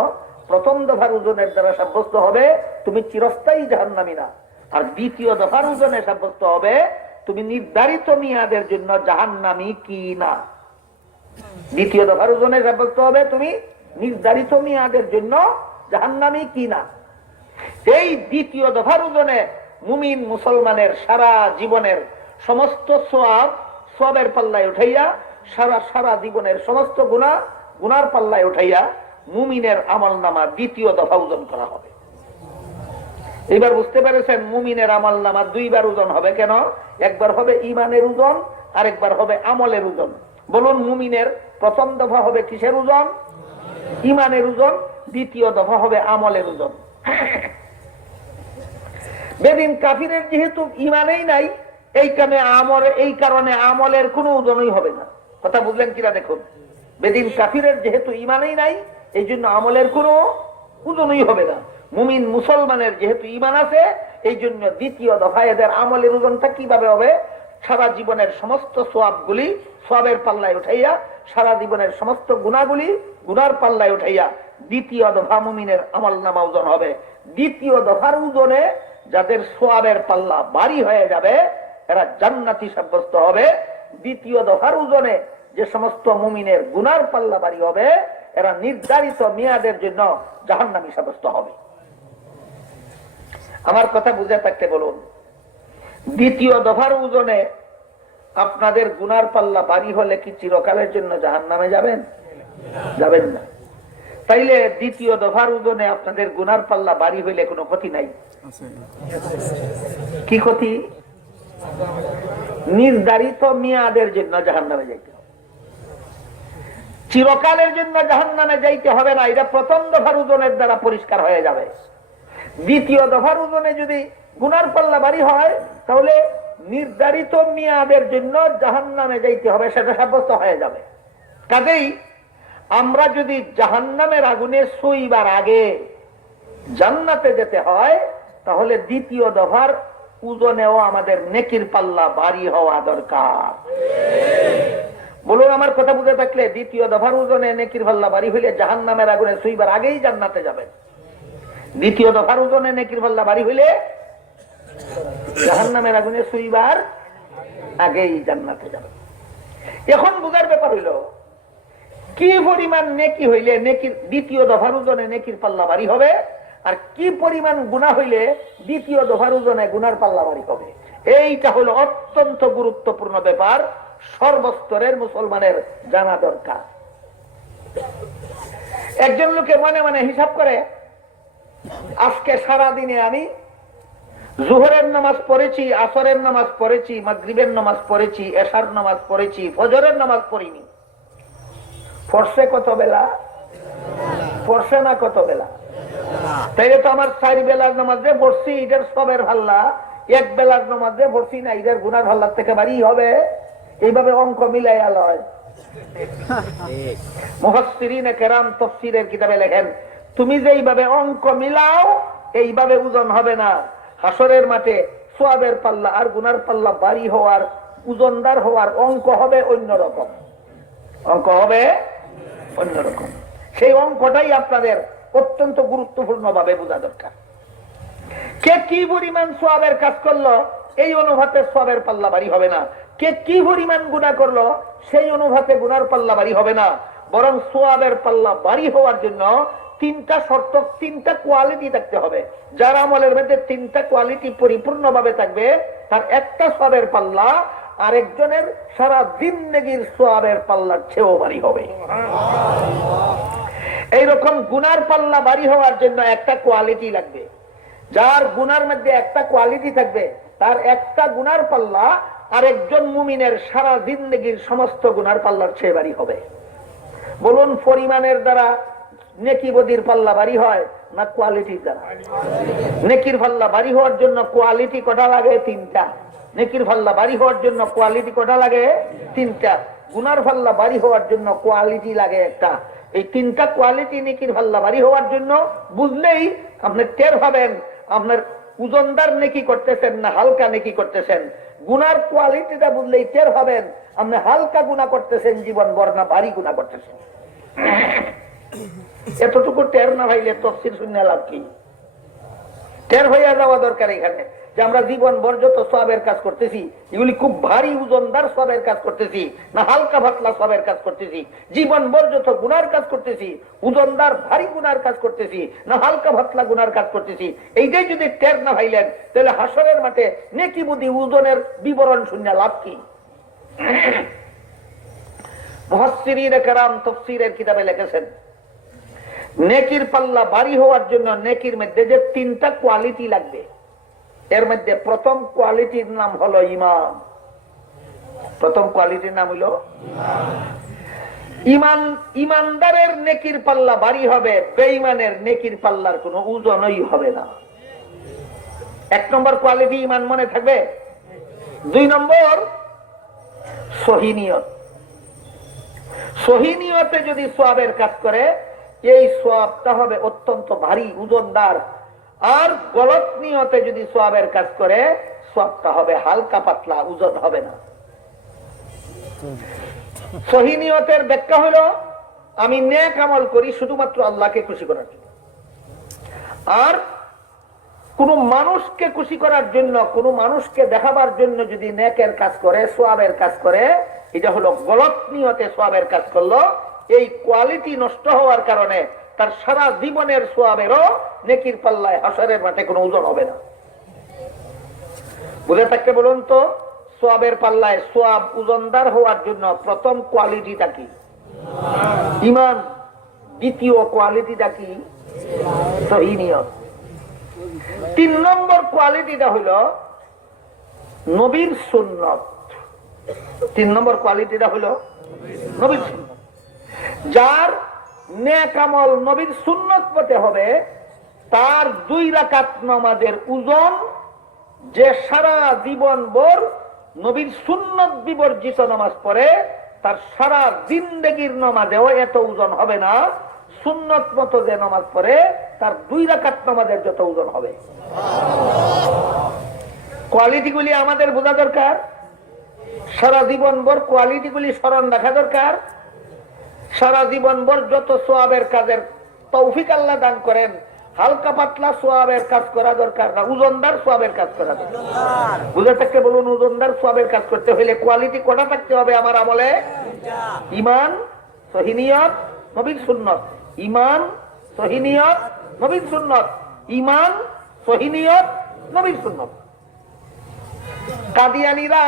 প্রথম দফার ওজনের দ্বারা সাব্যস্ত হবে তুমি চিরস্থায়ী জাহান্নামী না, আর দ্বিতীয় দফার ওজনে সাব্যস্ত হবে তুমি নির্ধারিত মেয়াদের জন্য জাহান্নামী কি না। দ্বিতীয় দফার ওজনে সাব্যস্ত হবে তুমি নির্ধারিত মেয়াদের জন্য জাহান্নামী কি না। এই দ্বিতীয় দফার ওজনে মুমিন মুসলমানের সারা জীবনের সমস্ত সওয়াবের পাল্লায় উঠাইয়া সারা জীবনের সমস্ত গুনার পাল্লায় উঠাইয়া মুমিনের আমল নামা দ্বিতীয় দফা ওজন করা হবে। এবার বুঝতে পেরেছেন মুমিনের আমল নামা দুইবার ওজন হবে কেন? একবার হবে ইমানের ওজন, আর একবার হবে আমলের ওজন। বলুন, মুমিনের প্রথম দফা হবে কিসের ওজন? ইমানের ওজন। দ্বিতীয় দফা হবে আমলের ওজন। বেদিন কাফিরের যেহেতু ইমানেই নাই, এই কারণে আমলের কোনো ওজনই হবে না। কথা বুঝলেন কিনা দেখুন, বেদিন কাফিরের যেহেতু ইমানেই নাই, এই জন্য আমলের কোনো ওজনই হবে না। মুমিন মুসলমানের যেহেতু ইমান আছে, এই জন্য দ্বিতীয় দফায় এদের আমলের ওজনটা কিভাবে হবে? সারা জীবনের সমস্ত সওয়াবের পাল্লায় উঠাইয়া, সারা জীবনের সমস্ত গুনার পাল্লায় উঠাইয়া দ্বিতীয় দফা মুমিনের আমল নামা ওজন হবে। দ্বিতীয় দফার ওজনে যাদের সওয়াবের পাল্লা ভারী হয়ে যাবে এরা জান্নাতি সাব্যস্ত হবে। দ্বিতীয় দফার ওজনে যে সমস্ত মুমিনের গুনার পাল্লা ভারী হবে এরা নির্ধারিত মেয়াদের জন্য জাহান্নামী সাব্যস্ত হবে। আমার কথা বুঝে থাকতে বলুন, দ্বিতীয় দফার ওজনে আপনাদের গুনার পাল্লা ভারী হলে কি চিরকালের জন্য জাহান্নামে যাবেন? যাবেন না। তাইলে দ্বিতীয় দফার ওজনে আপনাদের গুনার পাল্লা ভারী হইলে কোনো ক্ষতি নাই। কি ক্ষতি? নির্ধারিত মেয়াদের জন্য জাহান্নামে যাইতে হবে, চিরকালের জন্য জাহান্নামে যাইতে হবে না। এটা প্রথম দফার ওজনের দ্বারা পরিষ্কার হয়ে যাবে। দ্বিতীয় দফার ওজনে যদি গুনার পাল্লা ভারী হয় তাহলে নির্ধারিত মেয়াদের জন্য জাহান্নামে যাইতে হবে, সেটা সাব্যস্ত হয়ে যাবে। কাজেই আমরা যদি জাহান্নামের আগুনে ছুঁইবার আগে জান্নাতে যেতে হয় তাহলে দ্বিতীয় দফার ওজনেও আমাদের নেকির পাল্লা ভারী হওয়া দরকার। বলুন, আমার কথা বুঝে থাকলে দ্বিতীয় দফার ওজনে নেকির পাল্লা ভারী হইলে জাহান্নামের আগুনে ছুঁইবার আগেই জান্নাতে যাবেন। দ্বিতীয় দফার ওজনে নেকির পাল্লা ভারী হইলে জাহান্নামের আগুনে ছুঁইবার আগেই জান্নাতে যাবেন। এখন বুঝার ব্যাপার হইল কি পরিমাণ নেকি হইলে নেকির দ্বিতীয় দফার ওজনে নেকির পাল্লা ভারী হবে, আর কি পরিমাণ গুনাহ হইলে দ্বিতীয় দফার ওজনে গুনার পাল্লা ভারী হবে। এইটা হলো অত্যন্ত গুরুত্বপূর্ণ ব্যাপার, সর্বস্তরের মুসলমানের জানা দরকার। একজন লোকে মনে মনে হিসাব করে, আজকে সারা দিনে আমি জোহরের নামাজ পড়েছি, আসরের নামাজ পড়েছি, মাগরিবের নামাজ পড়েছি, এশার নামাজ পড়েছি, ফজরের নামাজ পড়িনি। পড়ছে কত বেলা? পড়ছে না কত বেলা? তাইলে তো আমার 4 বেলার নামাজে পড়ছি, এটার সবের ভাল্লা, 1 বেলার নামাজে পড়ছি না, এটার গুনার ভাল্লার থেকে বাড়ি হবে। এইভাবে অঙ্ক মিলাই আলয়। মুফাসসিরিনে কেরাম তাফসীরের কিতাবে লেখেন, তুমি যেইভাবে অঙ্ক মিলাও এইভাবে ওজন হবে না। হাসরের মাঠে সওয়াবের পাল্লা আর গুনার পাল্লা ভারী হওয়ার, ওজনদার হওয়ার অঙ্ক হবে অন্যরকম। অঙ্ক হবে অন্যরকম। সেই অঙ্কটাই আপনাদের অত্যন্ত গুরুত্বপূর্ণ ভাবে বোঝা দরকার। কে কি পরিমাণ সওয়াবের কাজ করলো এই অনুপাতে সওয়াবের পাল্লা ভারী হবে না। কে কি পরিমাণ গুনাহ করলো সেই অনুপাতে গুনার পাল্লা ভারী হবে না। বরং সওয়াবের পাল্লা ভারী হওয়ার জন্য 3টা শর্ত, 3টা কোয়ালিটি থাকতে হবে। যার আমলের মধ্যে 3টা কোয়ালিটি পরিপূর্ণভাবে থাকবে, তার একটা সওয়াবের পাল্লা আরেকজনের সারা জিন্দেগীর সওয়াবের পাল্লার চেয়েও ভারী হবে। এইরকম গুনার পাল্লা ভারী হওয়ার জন্য একটা কোয়ালিটি লাগবে। যার গুনার মধ্যে একটা কোয়ালিটি থাকবে, তার একটা গুনার পাল্লা আরেকজন মুমিনের সারা জিন্দেগীর সমস্ত গুনার পাল্লার চেয়ে ভারী হবে। বলুন, পরিমাণের দ্বারা নেকি বদির পাল্লা ভারী হয় না কোয়ালিটির দ্বারা? নেকির পাল্লা ভারী হওয়ার জন্য কোয়ালিটি কটা লাগে? 3টা। নেকির পাল্লা ভারী হওয়ার জন্য কোয়ালিটি কটা লাগে? 3টা। গুনার পাল্লা ভারী হওয়ার জন্য কোয়ালিটি লাগে একটা। এই 3টা কোয়ালিটি নেকির পাল্লা ভারী হওয়ার জন্য বুঝলেই আপনি টের পাবেন আপনার ওজনদার নেকি করতেছেন না হালকা নেকি করতেছেন। গুনার কোয়ালিটিটা বুঝলেই টের পাবেন আপনি হালকা গুনাহ করতেছেন জীবন ভর না ভারী গুনাহ করতেছেন। এতটুকু টের না ভাইলে তাফসীর শুনে লাভ কি? টের হইয়া যাওয়া দরকার এখানে যে আমরা জীবন ভর যত সওয়াবের কাজ করতেছি এগুলি খুব ভারী ওজনদার সওয়াবের কাজ করতেছি না হালকা পাতলা সওয়াবের কাজ করতেছি। জীবন ভর যত গুনার কাজ করতেছি ওজনদার ভারী গুনার কাজ করতেছি না হালকা পাতলা গুনার কাজ করতেছি। এইটাই যদি টের না ভাইলেন তাহলে হাসরের মাঠে নেকি বুদ্ধি ওজনের বিবরণ শুনে লাভ কি? মুফাসসিরিনে কেরাম তাফসীরের কিতাবে লিখেছেন, নেকির পাল্লা ভারী হওয়ার জন্য নেকির মধ্যে যে 3টা কোয়ালিটি লাগবে, এর মধ্যে প্রথম কোয়ালিটির নাম হলো ঈমান। প্রথম কোয়ালিটির নাম হলো ঈমান। ঈমানদারের নেকির পাল্লা ভারী হবে, বেঈমানের নেকির পাল্লার কোনো ওজনই হবে না। 1 নম্বর কোয়ালিটি ঈমান মনে থাকবে। 2 নম্বর সহিহ নিয়ত। সহিহ নিয়তে যদি সওয়াবের কাজ করে এই সওয়াবটা হবে অত্যন্ত ভারী ওজনদার। আর গলত নিয়তে যদি সওয়াবের কাজ করে সওয়াবটা হবে হালকা পাতলা, ওজন হবে না। সহিহ নিয়তের ব্যাখ্যা হলো আমি নেক আমল করি শুধুমাত্র আল্লাহকে খুশি করার জন্য। আর কোন মানুষকে খুশি করার জন্য, কোন মানুষকে দেখাবার জন্য যদি নেকের কাজ করে, সওয়াবের কাজ করে, এটা হলো গলত নিয়তে সওয়াবের কাজ করলো। এই কোয়ালিটি নষ্ট হওয়ার কারণে তার সারা জীবনের সওয়াবেরও নেকির পাল্লায় হাসরের মাঠে কোনো ওজন হবে না। বুঝে থাকতে বলুন তো, সওয়াবের পাল্লায় সওয়াব ওজনদার হওয়ার জন্য প্রথম কোয়ালিটিটা কি? ঈমান। দ্বিতীয় কোয়ালিটিটা কি? সহিহ নিয়ত। 3 নম্বর কোয়ালিটিটা হলো নবীর সুন্নাত। 3 নম্বর কোয়ালিটিটা হলো নবীর সুন্নাত। যার নেক আমল নবীর সুন্নাত মতে হবে, তার 2 রাকাত নামাজের ওজন যে সারা জীবন ভর নবীর সুন্নাত বিবর্জিত নামাজ পড়ে তার সারা জিন্দেগীর নামাজেও এত ওজন হবে না। সুন্নাত মতো যে নামাজ পড়ে তার 2 রাকাত নামাজের যত ওজন হবে। কোয়ালিটিগুলি আমাদের বোঝা দরকার। সারা জীবন ভর কোয়ালিটিগুলি স্মরণ রাখা দরকার। সারা জীবন ভর যত সওয়াবের কাজের তৌফিক আল্লাহ দান করেন, হালকা পাতলা সওয়াবের কাজ করা দরকার না, ওজনদার সওয়াবের কাজ করা দরকার। বুঝে থাকতে বলুন, ওজনদার সওয়াবের কাজ করতে হলে কোয়ালিটি কটা থাকতে হবে আমার আমলে? ঈমান, সহিহ নিয়ত, নবীর সুন্নাত। ঈমান, সহিহ নিয়ত, নবীর সুন্নাত। ঈমান, সহিহ নিয়ত, নবীর সুন্নাত। কাদিয়ানীরা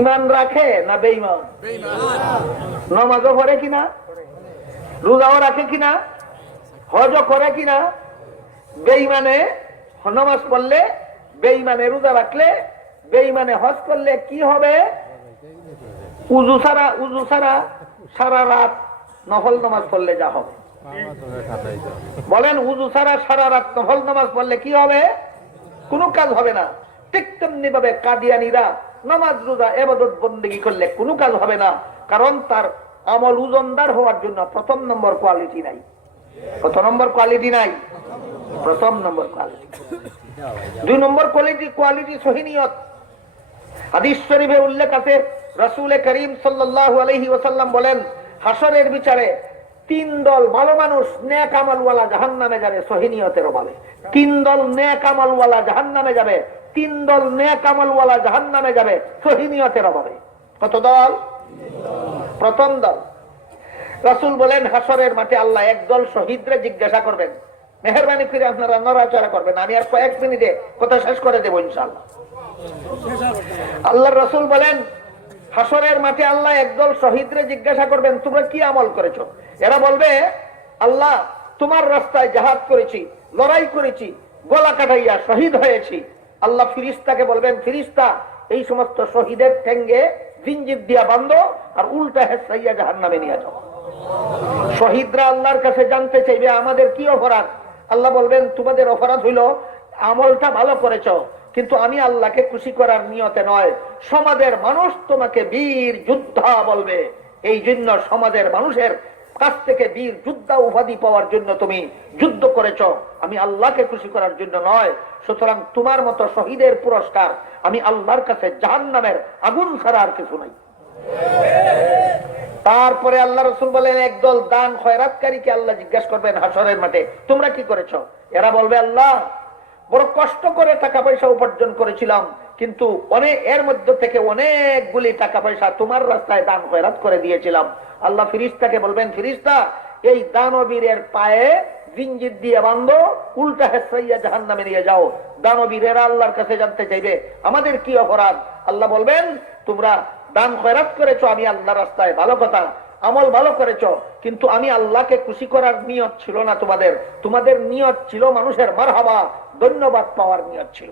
ঈমান রাখে না বেঈমান? নামাজও পড়ে কিনা, রোজাও রাখে কিনা, হজও করে কিনা? বেঈমানে নামাজ পড়লে, বেঈমানে রোজা রাখলে, বেঈমানে হজ করলে কি হবে? উযু ছাড়া সারা রাত নফল নামাজ পড়লে যা হবে। বলেন উযু ছাড়া সারা রাত নফল নামাজ পড়লে কি হবে? কোনো কাজ হবে না। ঠিক তেমনি ভাবে কাদিয়ানীরা নামাজ রোজা ইবাদত বন্দেগী করলে কোনো কাজ হবে না, কারণ তার আমল ওজনদার হওয়ার জন্য প্রথম নম্বর কোয়ালিটি নাই। কত নম্বর কোয়ালিটি নাই? প্রথম নম্বর কোয়ালিটি। 2 নম্বর কোয়ালিটি সহিনিয়ত। হাদিস শরীফে উল্লেখ আছে, রাসূল করিম সাল্লাল্লাহু আলাইহি ওয়াসাল্লাম বলেন, হাসরের বিচারে 3 দল ভালো মানুষ নেক আমলওয়ালা জাহান্নামে যাবে সহিনিয়তের অভাবে। 3 দল নেক আমলওয়ালা জাহান্নামে যাবে, 3 দল নেক আমলওয়ালা জাহান্নামে যাবে সহিনিয়তের অভাবে। কত দল? প্রথম দল। রাসূল বলেন, হাসরের মাঠে আল্লাহ একদল শহীদরে জিজ্ঞাসা করবেন, মেহেরবানি করে আপনারা নড়াচড়া করবেন, আমি আর কয়েক মিনিটে কথা শেষ করে দেব ইনশাআল্লাহ। আল্লাহর রাসূল বলেন, হাসরের মাঠে আল্লাহ একদল শহীদরে জিজ্ঞাসা করবেন, তোমরা কি আমল করেছো? এরা বলবে, আল্লাহ তোমার রাস্তায় জিহাদ করেছি, লড়াই করেছি, গলা কাটাইয়া শহীদ হয়েছি। আল্লাহ ফিরিস্তাকে বলবেন, ফিরিস্তা এই সমস্ত শহীদের ঠ্যাঙ্গে জিঞ্জির দিয়া বাঁধো আর উল্টা হেসাইয়া জাহান্নামে নিয়ে যাও। শহীদরা আল্লাহর কাছে জানতে চাইবে, আমাদের কি অপরাধ? আল্লাহ বলবেন, তোমাদের অপরাধ হইল আমলটা ভালো করেছো, কিন্তু আমি আল্লাহকে খুশি করার নিয়তে নয়। সমাজের মানুষ তোমাকে বীর যোদ্ধা বলবে, এই জন্য সমাজের মানুষের কাছ থেকে বীর যোদ্ধা উপাধি পাওয়ার জন্য তুমি যুদ্ধ করেছো, আমি আল্লাহকে খুশি করার জন্য নয়। সুতরাং তোমার মতো শহীদের পুরস্কার আমি আল্লাহর কাছে জাহান্নামের আগুন ছাড়া আর কিছু নাই। তারপরে আল্লাহ রাসূল বলেন, একদল দান খয়রাতকারীকে আল্লাহ জিজ্ঞাসা করবেন হাসরের মাঠে, তোমরা কি করেছো? এরা বলবে, আল্লাহ বড় কষ্ট করে টাকা পয়সা উপার্জন করেছিলাম, কিন্তু এর মধ্যে থেকে অনেকগুলি টাকা পয়সা তোমার রাস্তায় দান খয়রাত করে দিয়েছিলাম। আল্লাহ ফিরিস্তাকে বলবেন, ফিরিস্তা এই দানবীরের পায়ে জিঞ্জির দিয়ে বাঁধো, উল্টা হেসাইয়া জাহান্নামে নিয়ে যাও। দানবীরেরা আল্লাহর কাছে জানতে চাইবে, আমাদের কি অপরাধ? আল্লাহ বলবেন, তোমরা দান খয়রাত করেছো, আমি আল্লাহর রাস্তায়, ভালো কথা, আমল ভালো করেছো, কিন্তু আমি আল্লাহকে খুশি করার নিয়ত ছিল না তোমাদের। তোমাদের নিয়ত ছিল মানুষের মারহাবা, ধন্যবাদ পাওয়ার নিয়ত ছিল।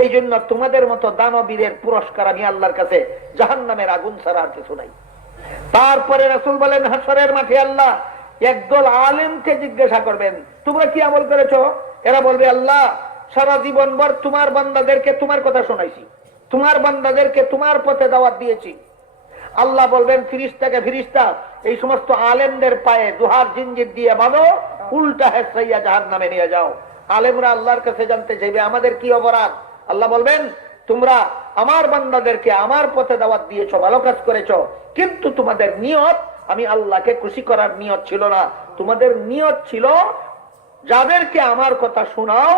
এই জন্য তোমাদের মতো দানবীরের পুরস্কার আমি আল্লাহর কাছে জাহান্নামের আগুন ছাড়া আর কিছু নাই। তারপরে রাসূল বলেন, হাসরের মাঠে আল্লাহ একদল আলেমকে জিজ্ঞাসা করবেন, তোমরা কি আমল করেছো? এরা বলবে, আল্লাহ সারা জীবন ভর তোমার বান্দাদেরকে তোমার কথা শোনাইছি, তোমার বান্দাদেরকে তোমার পথে দাওয়াত দিয়েছি। আল্লাহ বলবেন ফিরিস্তাকে, ফিরিস্তা এই সমস্ত আলেমদের পায়ে দুহাত জিঞ্জির দিয়ে বাঁধো, উল্টা হেসাইয়া জাহান্নামে নিয়ে যাও। আলেমরা আল্লাহর কাছে জানতে চাইবে, আমাদের কি অপরাধ? আল্লাহ বলবেন, তোমরা আমার বান্দাদেরকে আমার পথে দাওয়াত দিয়েছো, ভালো কাজ করেছো, কিন্তু তোমাদের নিয়ত আমি আল্লাহকে খুশি করার নিয়ত ছিল না। তোমাদের নিয়ত ছিল যাদেরকে আমার কথা শোনাও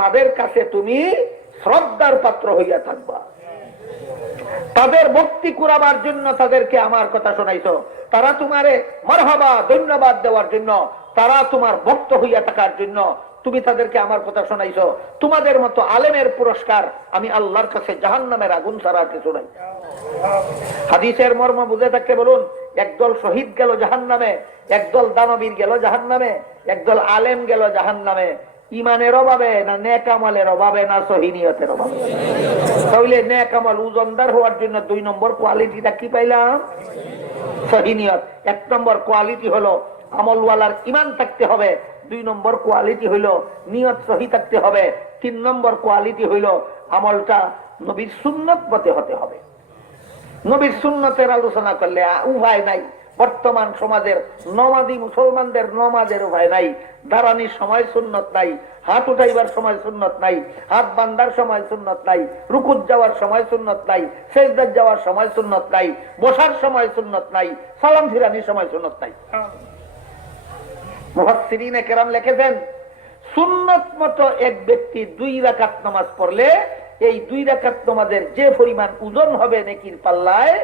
তাদের কাছে তুমি শ্রদ্ধার পাত্র হইয়া থাকবা, তাদের ভক্তি কুড়াবার জন্য তাদেরকে আমার কথা শোনাইছো, তারা তোমারে মারহাবা ধন্যবাদ দেওয়ার জন্য, তারা তোমার ভক্ত হইয়া থাকার জন্য তুমি তাদেরকে আমার কথা শোনাইছো। তোমাদের মতো আলেমের পুরস্কার আমি আল্লাহর কাছে জাহান্নামের আগুন ছাড়া কিছু নাই। হাদিসের মর্ম বুঝে থাকতে বলুন, একদল শহীদ গেল জাহান্নামে, একদল দানবীর গেল জাহান্নামে, একদল আলেম গেল জাহান্নামে। ইমানের অভাবে না নেক আমলের অভাবে না সহিনিয়তের অভাবে? তাহলে নেক আমল ওজনদার হওয়ার জন্য 2 নম্বর কোয়ালিটিটা কি পাইলাম? সহিনিয়ত। 1 নম্বর কোয়ালিটি হলো আমলওয়ালার ইমান থাকতে হবে, 2 নম্বর কোয়ালিটি হইলো নিয়ত সহি থাকতে হবে, 3 নম্বর কোয়ালিটি হইলো আমলটা নবীর সুন্নত মতে হতে হবে। নবীর সুন্নতের আলোচনা করলে উপায় নাই। বর্তমান সমাজের নমাজি মুসলমানদের নমাজের উপায় নাই, দাঁড়ানির সময় সুন্নত নাই, হাত উঠাইবার সময় সুন্নত নাই, হাত বান্ধার সময় সুন্নত নাই, রুকুত যাওয়ার সময় সুন্নত নাই, সেজদাত যাওয়ার সময় সুন্নত নাই, বসার সময় সুন্নত নাই, সালাম ফিরানির সময় সুন্নত নাই। মুফাসসিরিনে কেরাম লিখেছেন, সুন্নত মতো এক ব্যক্তি 2 রাকাত নামাজ পড়লে এই 2 রাকাত নামাজের যে পরিমাণ ওজন হবে নেকির পাল্লায়,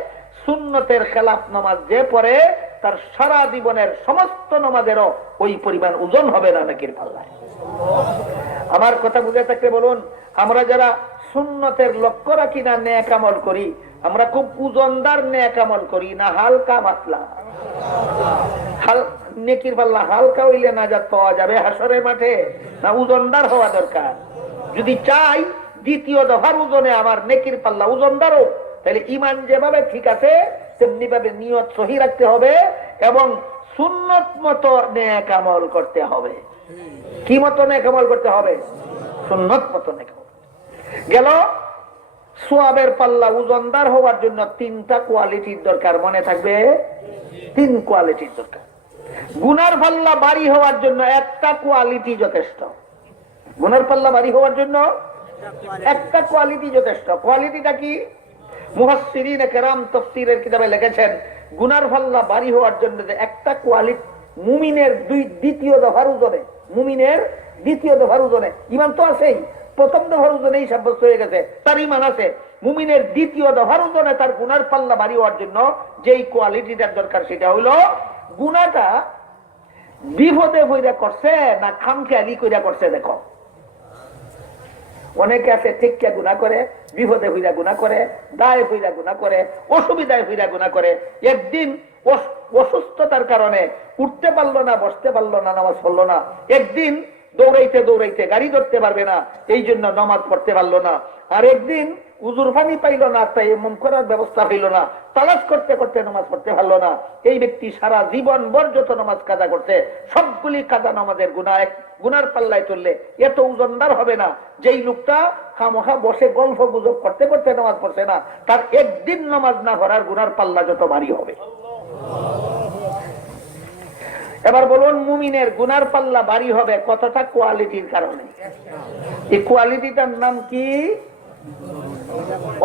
সুন্নতের খেলাফ নামাজ যে পড়ে তার সারা জীবনের সমস্ত নামাজেরও ওই পরিমাণ ওজন হবে না নেকির পাল্লায়। আমার কথা বুঝে থাকতে বলুন, আমরা যারা সুন্নতের লক্ষ্য রাখি না নেক আমল করি, আমরা খুব ওজনদার নেক আমল করি না হালকা পাতলা? নেকির পাল্লা হালকা হইলে নাজাত পাওয়া যাবে হাসরের মাঠে, না ওজনদার হওয়া দরকার? যদি চাই দ্বিতীয় দফার ওজনে আমার নেকির পাল্লা ওজনদার হোক, তাহলে ইমান যেভাবে ঠিক আছে তেমনি ভাবে নিয়ত সহি রাখতে হবে এবং সুন্নত মতো নেক আমল করতে হবে। কি মতো নেক আমল করতে হবে? সুন্নত মতো নেক আমল। গেল সওয়াবের পাল্লা ওজনদার হওয়ার জন্য তিনটা কোয়ালিটির দরকার, মনে থাকবে? তিন কোয়ালিটির দরকার। গুনার পাল্লা ভারী হওয়ার জন্য একটা কোয়ালিটি যথেষ্ট। গুনার পাল্লা ভারী হওয়ার জন্য একটা কোয়ালিটি যথেষ্ট। কোয়ালিটিটা কি? মুফাসসিরিন কেরাম তাফসীরের কিতাবে লিখেছেন, গুনার পাল্লা ভারী হওয়ার জন্য যে একটা কোয়ালিটি, মুমিনের দ্বিতীয় দফার ওজনে, মুমিনের দ্বিতীয় দফার ওজনে, ইমান তো আছেই, প্রথম দফার ওজনেই সাব্যস্ত হয়ে গেছে তার ইমান আছে, মুমিনের দ্বিতীয় দফার ওজনে তার গুনার পাল্লা ভারী হওয়ার জন্য যেই কোয়ালিটিটার দরকার সেটা হলো গুনাহটা বিপদে হইরা করছে না খামখেয়ালি কইরা করছে। দেখো অনেকে আছে ঠিককে গুনাহ করে, বিপদে হইরা গুনাহ করে, দায় হইরা গুনাহ করে, অসুবিধায় হইরা গুনাহ করে। একদিন অসুস্থতার কারণে উঠতে পারলো না, বসতে পারলো না, নামাজ পড়লো না। একদিন দৌড়াইতে দৌড়াইতে গাড়ি ধরতে পারবে না, এই জন্য নামাজ পড়তে পারলো না। আর একদিন উজুর পানি পাইল না, তাই এমন করার ব্যবস্থা হইল না, তালাশ করতে করতে নামাজ পড়তে পারলো না। এই ব্যক্তি সারা জীবন ভর যত নামাজ কাজা করছে সবগুলি কাজা নামাজের গুনাহ, গুনার পাল্লায় চললে এত ওজনদার হবে না। যেই লোকটা খামোখা বসে গল্প গুজব করতে করতে নামাজ পড়ছে না, তার একদিন নামাজ না পড়ার গুনার পাল্লা যত ভারী হবে। এবার বলুন, মুমিনের গুনার পাল্লা ভারী হবে কতটা কোয়ালিটির কারণে। এই কোয়ালিটিটার নাম কি?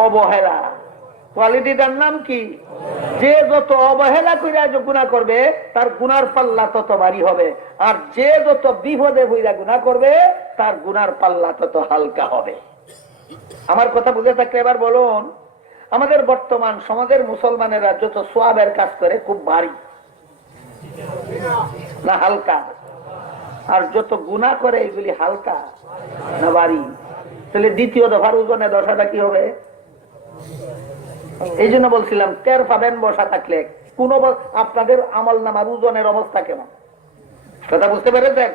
অবহেলা। কোয়ালিটিটার নাম কি? যে যত অবহেলা করে গুনাহ করবে তার গুনার পাল্লা তত ভারী হবে, আর যে যত বিপদে হইরা গুনাহ করবে তার গুনার পাল্লা তত হালকা হবে। আমার কথা বুঝে থাকলে এবার বলুন, আমাদের বর্তমান সমাজের মুসলমানেরা যত সওয়াবের কাজ করে খুব ভারী না হালকা, আর যত গুনাহ করে এগুলি হালকা না ভারী? তাহলে দ্বিতীয় দফার ওজনে দশাটা কি হবে? এই জন্য বলছিলাম টের পাবেন বসা থাকলে কোন আপনাদের আমল নামার ওজনের অবস্থা কেমন, কথা বুঝতে পেরেছেন?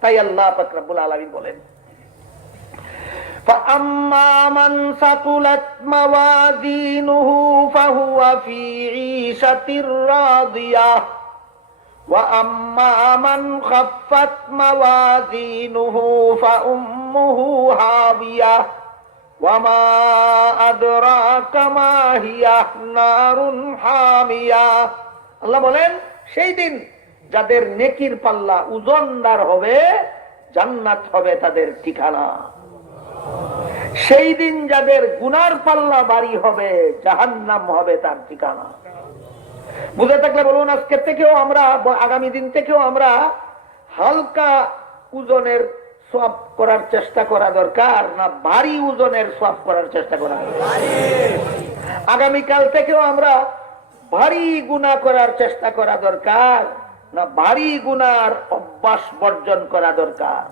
তাই আল্লাহ পাক রব্বুল আলামিন বলেন, فَأَمَّا مَنْ ثَقُلَتْ مَوَازِينُهُ فَهُوَ فِي عِيشَةٍ رَاضِيَةٍ وَأَمَّا مَنْ خَفَّتْ مَوَازِينُهُ فَأُمُّهُ هَاوِيَةٌ وَمَا أَدْرَاكَ مَا هِيَ نَارٌ حَامِيَةٌ। আল্লাহ বলেন, সেই দিন যাদের নেকির পাল্লা ওজনদার হবে জান্নাত হবে তাদের ঠিকানা। সেই দিন যাদের গুনার পাল্লা ভারী হবে জাহান্নাম হবে তার ঠিকানা। বুঝে থাকলে বলুন, আজকে থেকেও আমরা, আগামী দিন থেকেও আমরা হালকা ওজনের সওয়াব করার চেষ্টা করা দরকার না ভারী ওজনের সওয়াব করার চেষ্টা করা দরকার? আগামীকাল থেকেও আমরা ভারী গুনাহ করার চেষ্টা করা দরকার না ভারী গুনার অভ্যাস বর্জন করা দরকার?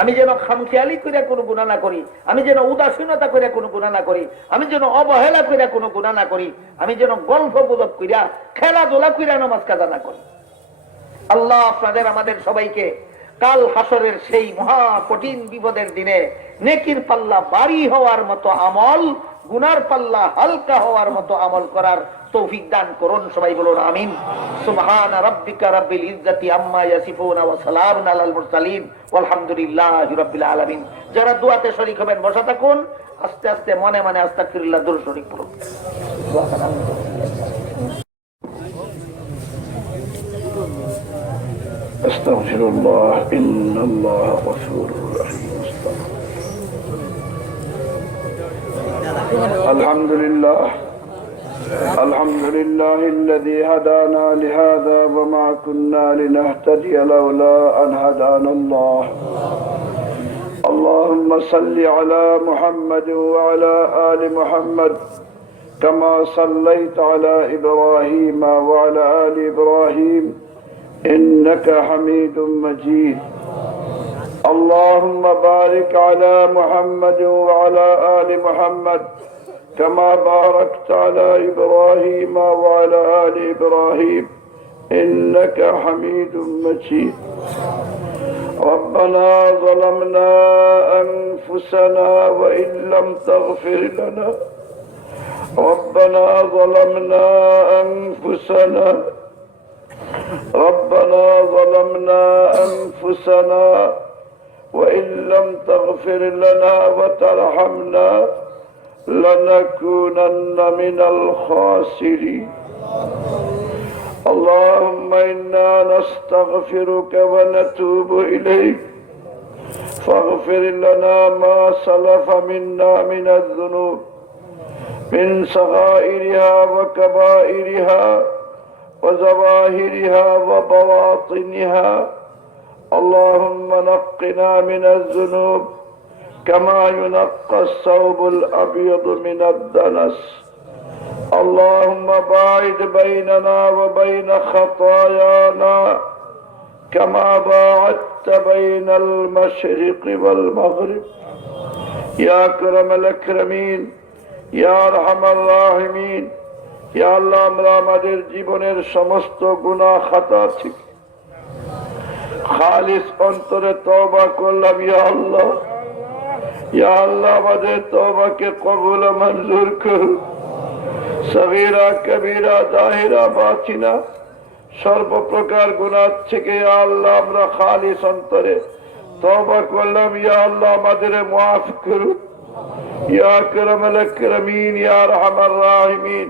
আমি যেন খামখেয়ালি করে কোনো গুনাহ না করি, আমি যেন উদাসীনতা করে কোনো গুনাহ না করি, আমি যেন অবহেলা করে কোনো গুনাহ না করি, আমি যেন গল্প গুজব কইরা খেলাধুলা কইরা নামাজ কাজা না করি। আল্লাহ আপনাদের আমাদের সবাইকে কাল হাসরের সেই মহা কঠিন বিপদের দিনে নেকির পাল্লা ভারী হওয়ার মতো আমল, গুনার পাল্লা হালকা হওয়ার মতো আমল করার তৌফিক দান করুন। সবাই বলুন আমিন। সুবহানা রাব্বিকা রাব্বিল ইজ্জাতি আম্মা ইয়াসিফুন ওয়া সালামুন আলাল মুরসালিন ওয়ালহামদুলিল্লাহি রাব্বিল আলামিন। যারা দুআতে শরীক হবেন বসা থাকুন, আস্তে আস্তে মনে মনে আস্তাগফিরুল্লাহ দরুদ শরীফ পড়ুন। আস্তাগফিরুল্লাহ ইন্নাল্লাহ গফুরুর রহিম। আলহামদুলিল্লাহ الحمد لله الذي هدانا لهذا وما كنا لنهتدي لولا أن هدانا الله. اللهم صل على محمد وعلى آل محمد كما صليت على إبراهيم وعلى آل إبراهيم إنك حميد مجيد. اللهم بارك على محمد وعلى آل محمد كما باركت على إبراهيم وعلى آل إبراهيم إنك حميد مجيد. ربنا ظلمنا أنفسنا وإن لم تغفر لنا ربنا ظلمنا أنفسنا وإن لم تغفر لنا وترحمنا لنكونن من الخاسرين اللهم إنا نستغفرك ونتوب إليك فاغفر لنا ما سلف منا من الذنوب من صغائرها وكبائرها وظواهرها وبواطنها اللهم نقنا من الذنوب كما ينقى الثوب الأبيض من الدنس اللهم باعد بيننا وبين خطايانا كما باعدت بين المشرق والمغرب يا أكرم الأكرمين ইয়া আরহামার রাহিমিন ইয়া আল্লাহ আমরা আমাদের জীবনের সমস্ত গুনাহ খাতা থেকে খালিস অন্তরে তওবা করলাম ইয়া আল্লাহ আমাদের তওবাকে কবুল ও মঞ্জুর করুন সগীরা কবীরা জাহিরা বাতিনা সর্বপ্রকার গুনাহ থেকে ইয়া আল্লাহ আমরা খালিস অন্তরে তওবা করলাম ইয়া আল্লাহ আমাদের মাফ করুন ইয়া আকরামাল আকরামিন ইয়া আরহামার রাহিমিন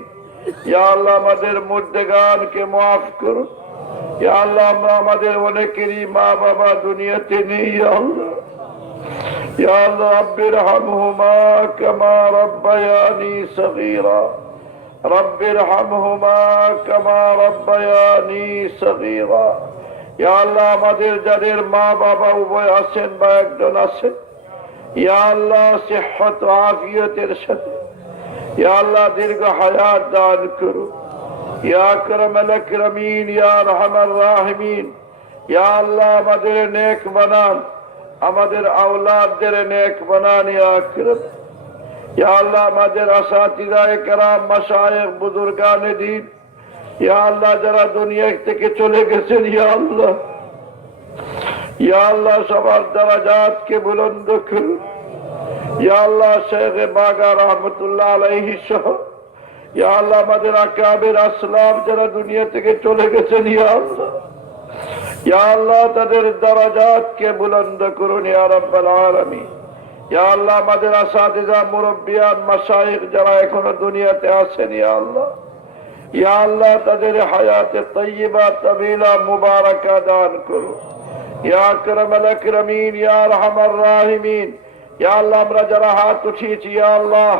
ইয়া আল্লাহ আমাদের মুর্দেগানকে মাফ করুন ইয়া আল্লাহ আমরা আমাদের অনেকেরই মা বাবা দুনিয়াতে নেই ইয়া আল্লাহ রব্বিরহামহুমা কামা রাব্বায়ানি সগীরা রব্বিরহামহুমা কামা রাব্বায়ানি সগীরা ইয়া আল্লাহ আমাদের যাদের মা বাবা উভয় আছেন বা একজন আছেন ইয়া আল্লাহ সিহহত ও আফিয়তের সাথে ইয়া আল্লাহ দীর্ঘ হায়াত দান করুন ইয়া আকরামাল আকরামিন ইয়া আরহামার রাহিমিন ইয়া আল্লাহ আমাদের নেক বানান আমাদের আওলাদদের নেক বানান ইয়া আকরাম ইয়া আল্লাহ আমাদের আসাতিজায়ে কেরাম মাশায়েখ বুজুর্গানে দ্বীন ইয়া আল্লাহ যারা দুনিয়া থেকে চলে গেছেন ইয়া আল্লাহ সবার দরাজাতকে বুলন্দ করুন ইয়া আল্লাহ শেখ বাগা রহমতুল্লাহ আলাইহি সহ ইয়া আল্লাহ আমাদের আকাবের আসলাফ যারা দুনিয়া থেকে চলে গেছেন ইয়া আল্লাহ তাদের দরাজাতকে বুলন্দ করুন ইয়া রাব্বাল আলামিন ইয়া আল্লাহ আমাদের আসাতিজা মুরব্বিয়ান মাশায়েখ যারা এখনো দুনিয়াতে আছেন ইয়া আল্লাহ তাদের হায়াতে তাইয়্যিবা তাবিলা মুবারাকা দান করুন ইয়া আকরামাল আকরামিন ইয়া আরহামার রাহিমিন ইয়া আল্লাহ আমরা যারা হাত উঠিয়েছি ইয়া আল্লাহ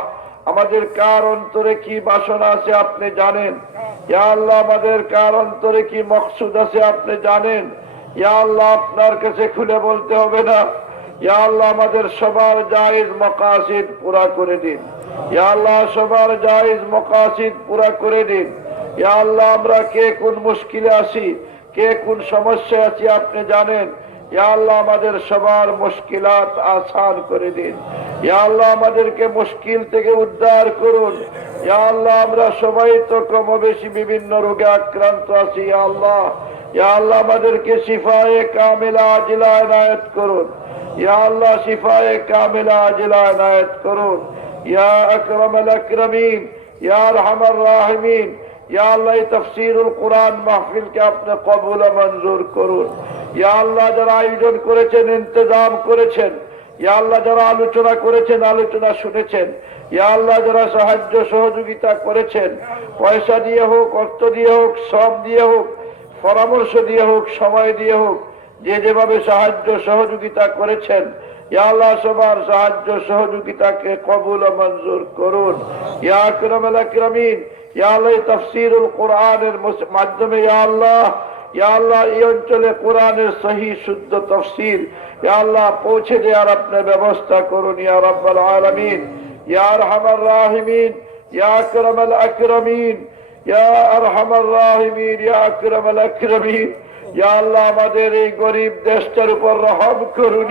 আমাদের কার অন্তরে কি বাসনা আছে আপনি জানেন ইয়া আল্লাহ আমাদের কার অন্তরে কি মকসুদ আছে আপনি জানেন ইয়া আল্লাহ আপনার কাছে খুলে বলতে হবে না ইয়া আল্লাহ আমাদের সবার জায়েজ মাকাসিদ পুরা করে দিন ইয়া আল্লাহ সবার জায়েজ মাকাসিদ পুরা করে দিন ইয়া আল্লাহ আমরা কে কোন মুশকিলে আছি কে কোন সমস্যায় আছি আপনি জানেন ইয়া আল্লাহ আমাদের সবার মুশকিলাত আসান করে দিন ইয়া আল্লাহ আমাদেরকে মুশকিল থেকে উদ্ধার করুন ইয়া আল্লাহ আমরা সবাই তো কম বেশি বিভিন্ন রোগে আক্রান্ত আছি ইয়া আল্লাহ আমাদেরকে শিফায়ে কামিলা আজিলা ইনায়াত করুন ইয়া আল্লাহ শিফায়ে কামিলা আজিলা ইনায়াত করুন ইয়া আকরামাল আকরামিন ইয়া আরহামার রাহিমিন ইয়া আল্লাহ তাফসীরুল কুরআন মাহফিলকে আপনি কবুল ও মঞ্জুর করুন ইয়া আল্লাহ যারা আয়োজন করেছেন ইন্তজাম করেছেন ইয়া আল্লাহ যারা আলোচনা করেছেন আলোচনা শুনেছেন ইয়া আল্লাহ যারা সাহায্য সহযোগিতা করেছেন পয়সা দিয়ে হোক অর্থ দিয়ে হোক শ্রম দিয়ে হোক পরামর্শ দিয়ে হোক সময় দিয়ে হোক যে যেভাবে সাহায্য সহযোগিতা করেছেন ইয়া আল্লাহ সবার সাহায্য সহযোগিতাকে কবুল ও মঞ্জুর করুন ইয়া আকরামাল আকরামিন ইয়া আল্লাহ তাফসীরুল কুরআনের মাধ্যমে ইয়া আল্লাহ এই অঞ্চলে কোরআনের সহি শুদ্ধ তাফসীর ইয়া আল্লাহ পৌঁছে দেওয়ার আপনি ব্যবস্থা করুন ইয়া রাব্বাল আলামিন ইয়া আরহামার রাহিমিন ইয়া আকরামাল আকরামিন ইয়া আরহামার রাহিমিন ইয়া আকরামাল আকরামিন ইয়া আল্লাহ আমাদের এই গরিব দেশটার উপর রহম করুন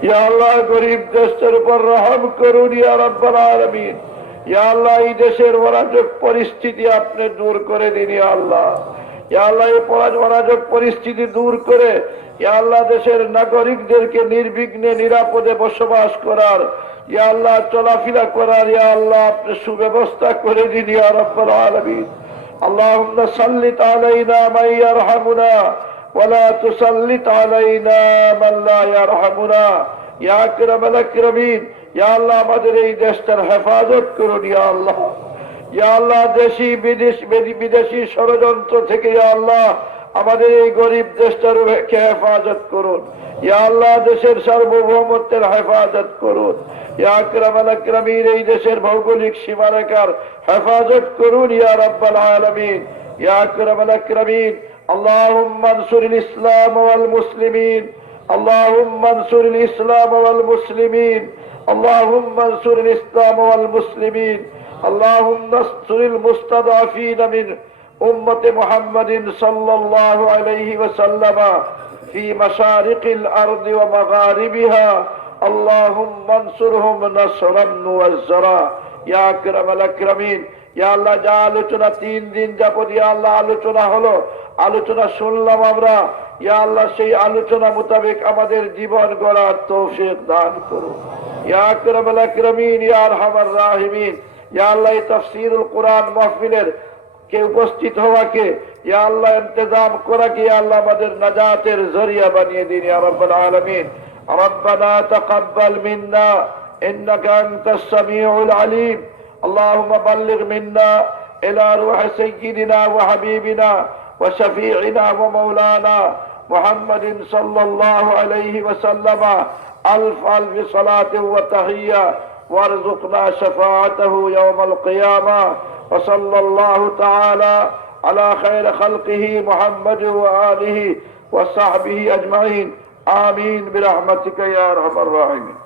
ইয়া আল্লাহ গরিব দেশটার উপর রহম করুন ইয়া রাব্বাল আলামিন ইয়া আল্লাহ এই দেশের অরাজক পরিস্থিতি আপনি দূর করে দিন ইয়া আল্লাহ এই অরাজক পরিস্থিতি দূর করে ইয়া আল্লাহ দেশের নাগরিকদেরকে নির্বিঘ্নে নিরাপদে বসবাস করার, ইয়া আল্লাহ চলাফেরা করার, ইয়া আল্লাহ আপনি সুব্যবস্থা করে দিন ইয়া রাব্বাল আলামিন। আল্লাহুম্মা সাল্লিত আলাইনা মান ইয়ারহামুনা ওয়া লা তুসাল্লিত আলাইনা মান লা ইয়ারহামুনা ইয়া আকরামাল আকরামিন। ইয়া আল্লাহ আমাদের এই দেশটার হেফাজত করুন ইয়া আল্লাহ। ইয়া আল্লাহ দেশি বিদেশি ষড়যন্ত্র থেকে ইয়া আল্লাহ আমাদের এই গরিব দেশটার হেফাজত করুন ইয়া আল্লাহ। দেশের সার্বভৌমত্বের হেফাজত করুন ইয়া আকরামাল আকরামিন। এই দেশের ভৌগোলিক সীমারেখার হেফাজত করুন ইয়া রাব্বাল আলামিন ইয়া আকরামাল আকরামিন। আল্লাহুম্মা আনসুরিল ইসলাম ওয়াল মুসলিমিন, আল্লাহুম্মা আনসুরিল ইসলাম ওয়াল মুসলিমিন, আল্লাহুম্মা আনসুরিল ইসলাম ওয়াল মুসলিমিন, আল্লাহুম্মা আনসুরিল মুস্তাদআফিন মিন উম্মতি মুহাম্মাদিন সাল্লাল্লাহু আলাইহি ওয়াসাল্লাম ফি মাশারিকিল আরদি ওয়া মাগারিবিহা। আল্লাহুম্মা আনসুরহুম নাসরান মুআজ্জারা ইয়া আকরামাল আকরামিন। ইয়া আল্লাহ যা আলোচনা 3 দিন যাবত ইয়া আল্লাহ আলোচনা হলো, আলোচনা শুনলাম আমরা, ইয়া আল্লাহ সেই আলোচনা মোতাবেক আমাদের জীবন গড়ার তৌফিক দান করুন ইয়া আকরামাল আকরামিন ইয়া আরহামার রাহিমিন। ইয়া আল্লাহ এই তাফসীরুল কোরআন মাহফিলের কে উপস্থিত হওয়াকে ইয়া আল্লাহ ইন্তজাম করাকে ইয়া আল্লাহ আমাদের নাজাতের জরিয়া বানিয়ে দিন ইয়া রাব্বাল আলামিন। রব্বানা তাকাব্বাল মিন্না ইন্নাকা আনতাস সামিউল আলিম। اللهم بلغ منا إلى روح سيدنا وحبيبنا وشفيعنا ومولانا محمد صلى الله عليه وسلم ألف ألف صلاة وتحية، وارزقنا شفاعته يوم القيامة. وصلى الله تعالى على خير خلقه محمد وآله وصحبه أجمعين. آمين برحمتك يا أرحم الراحمين.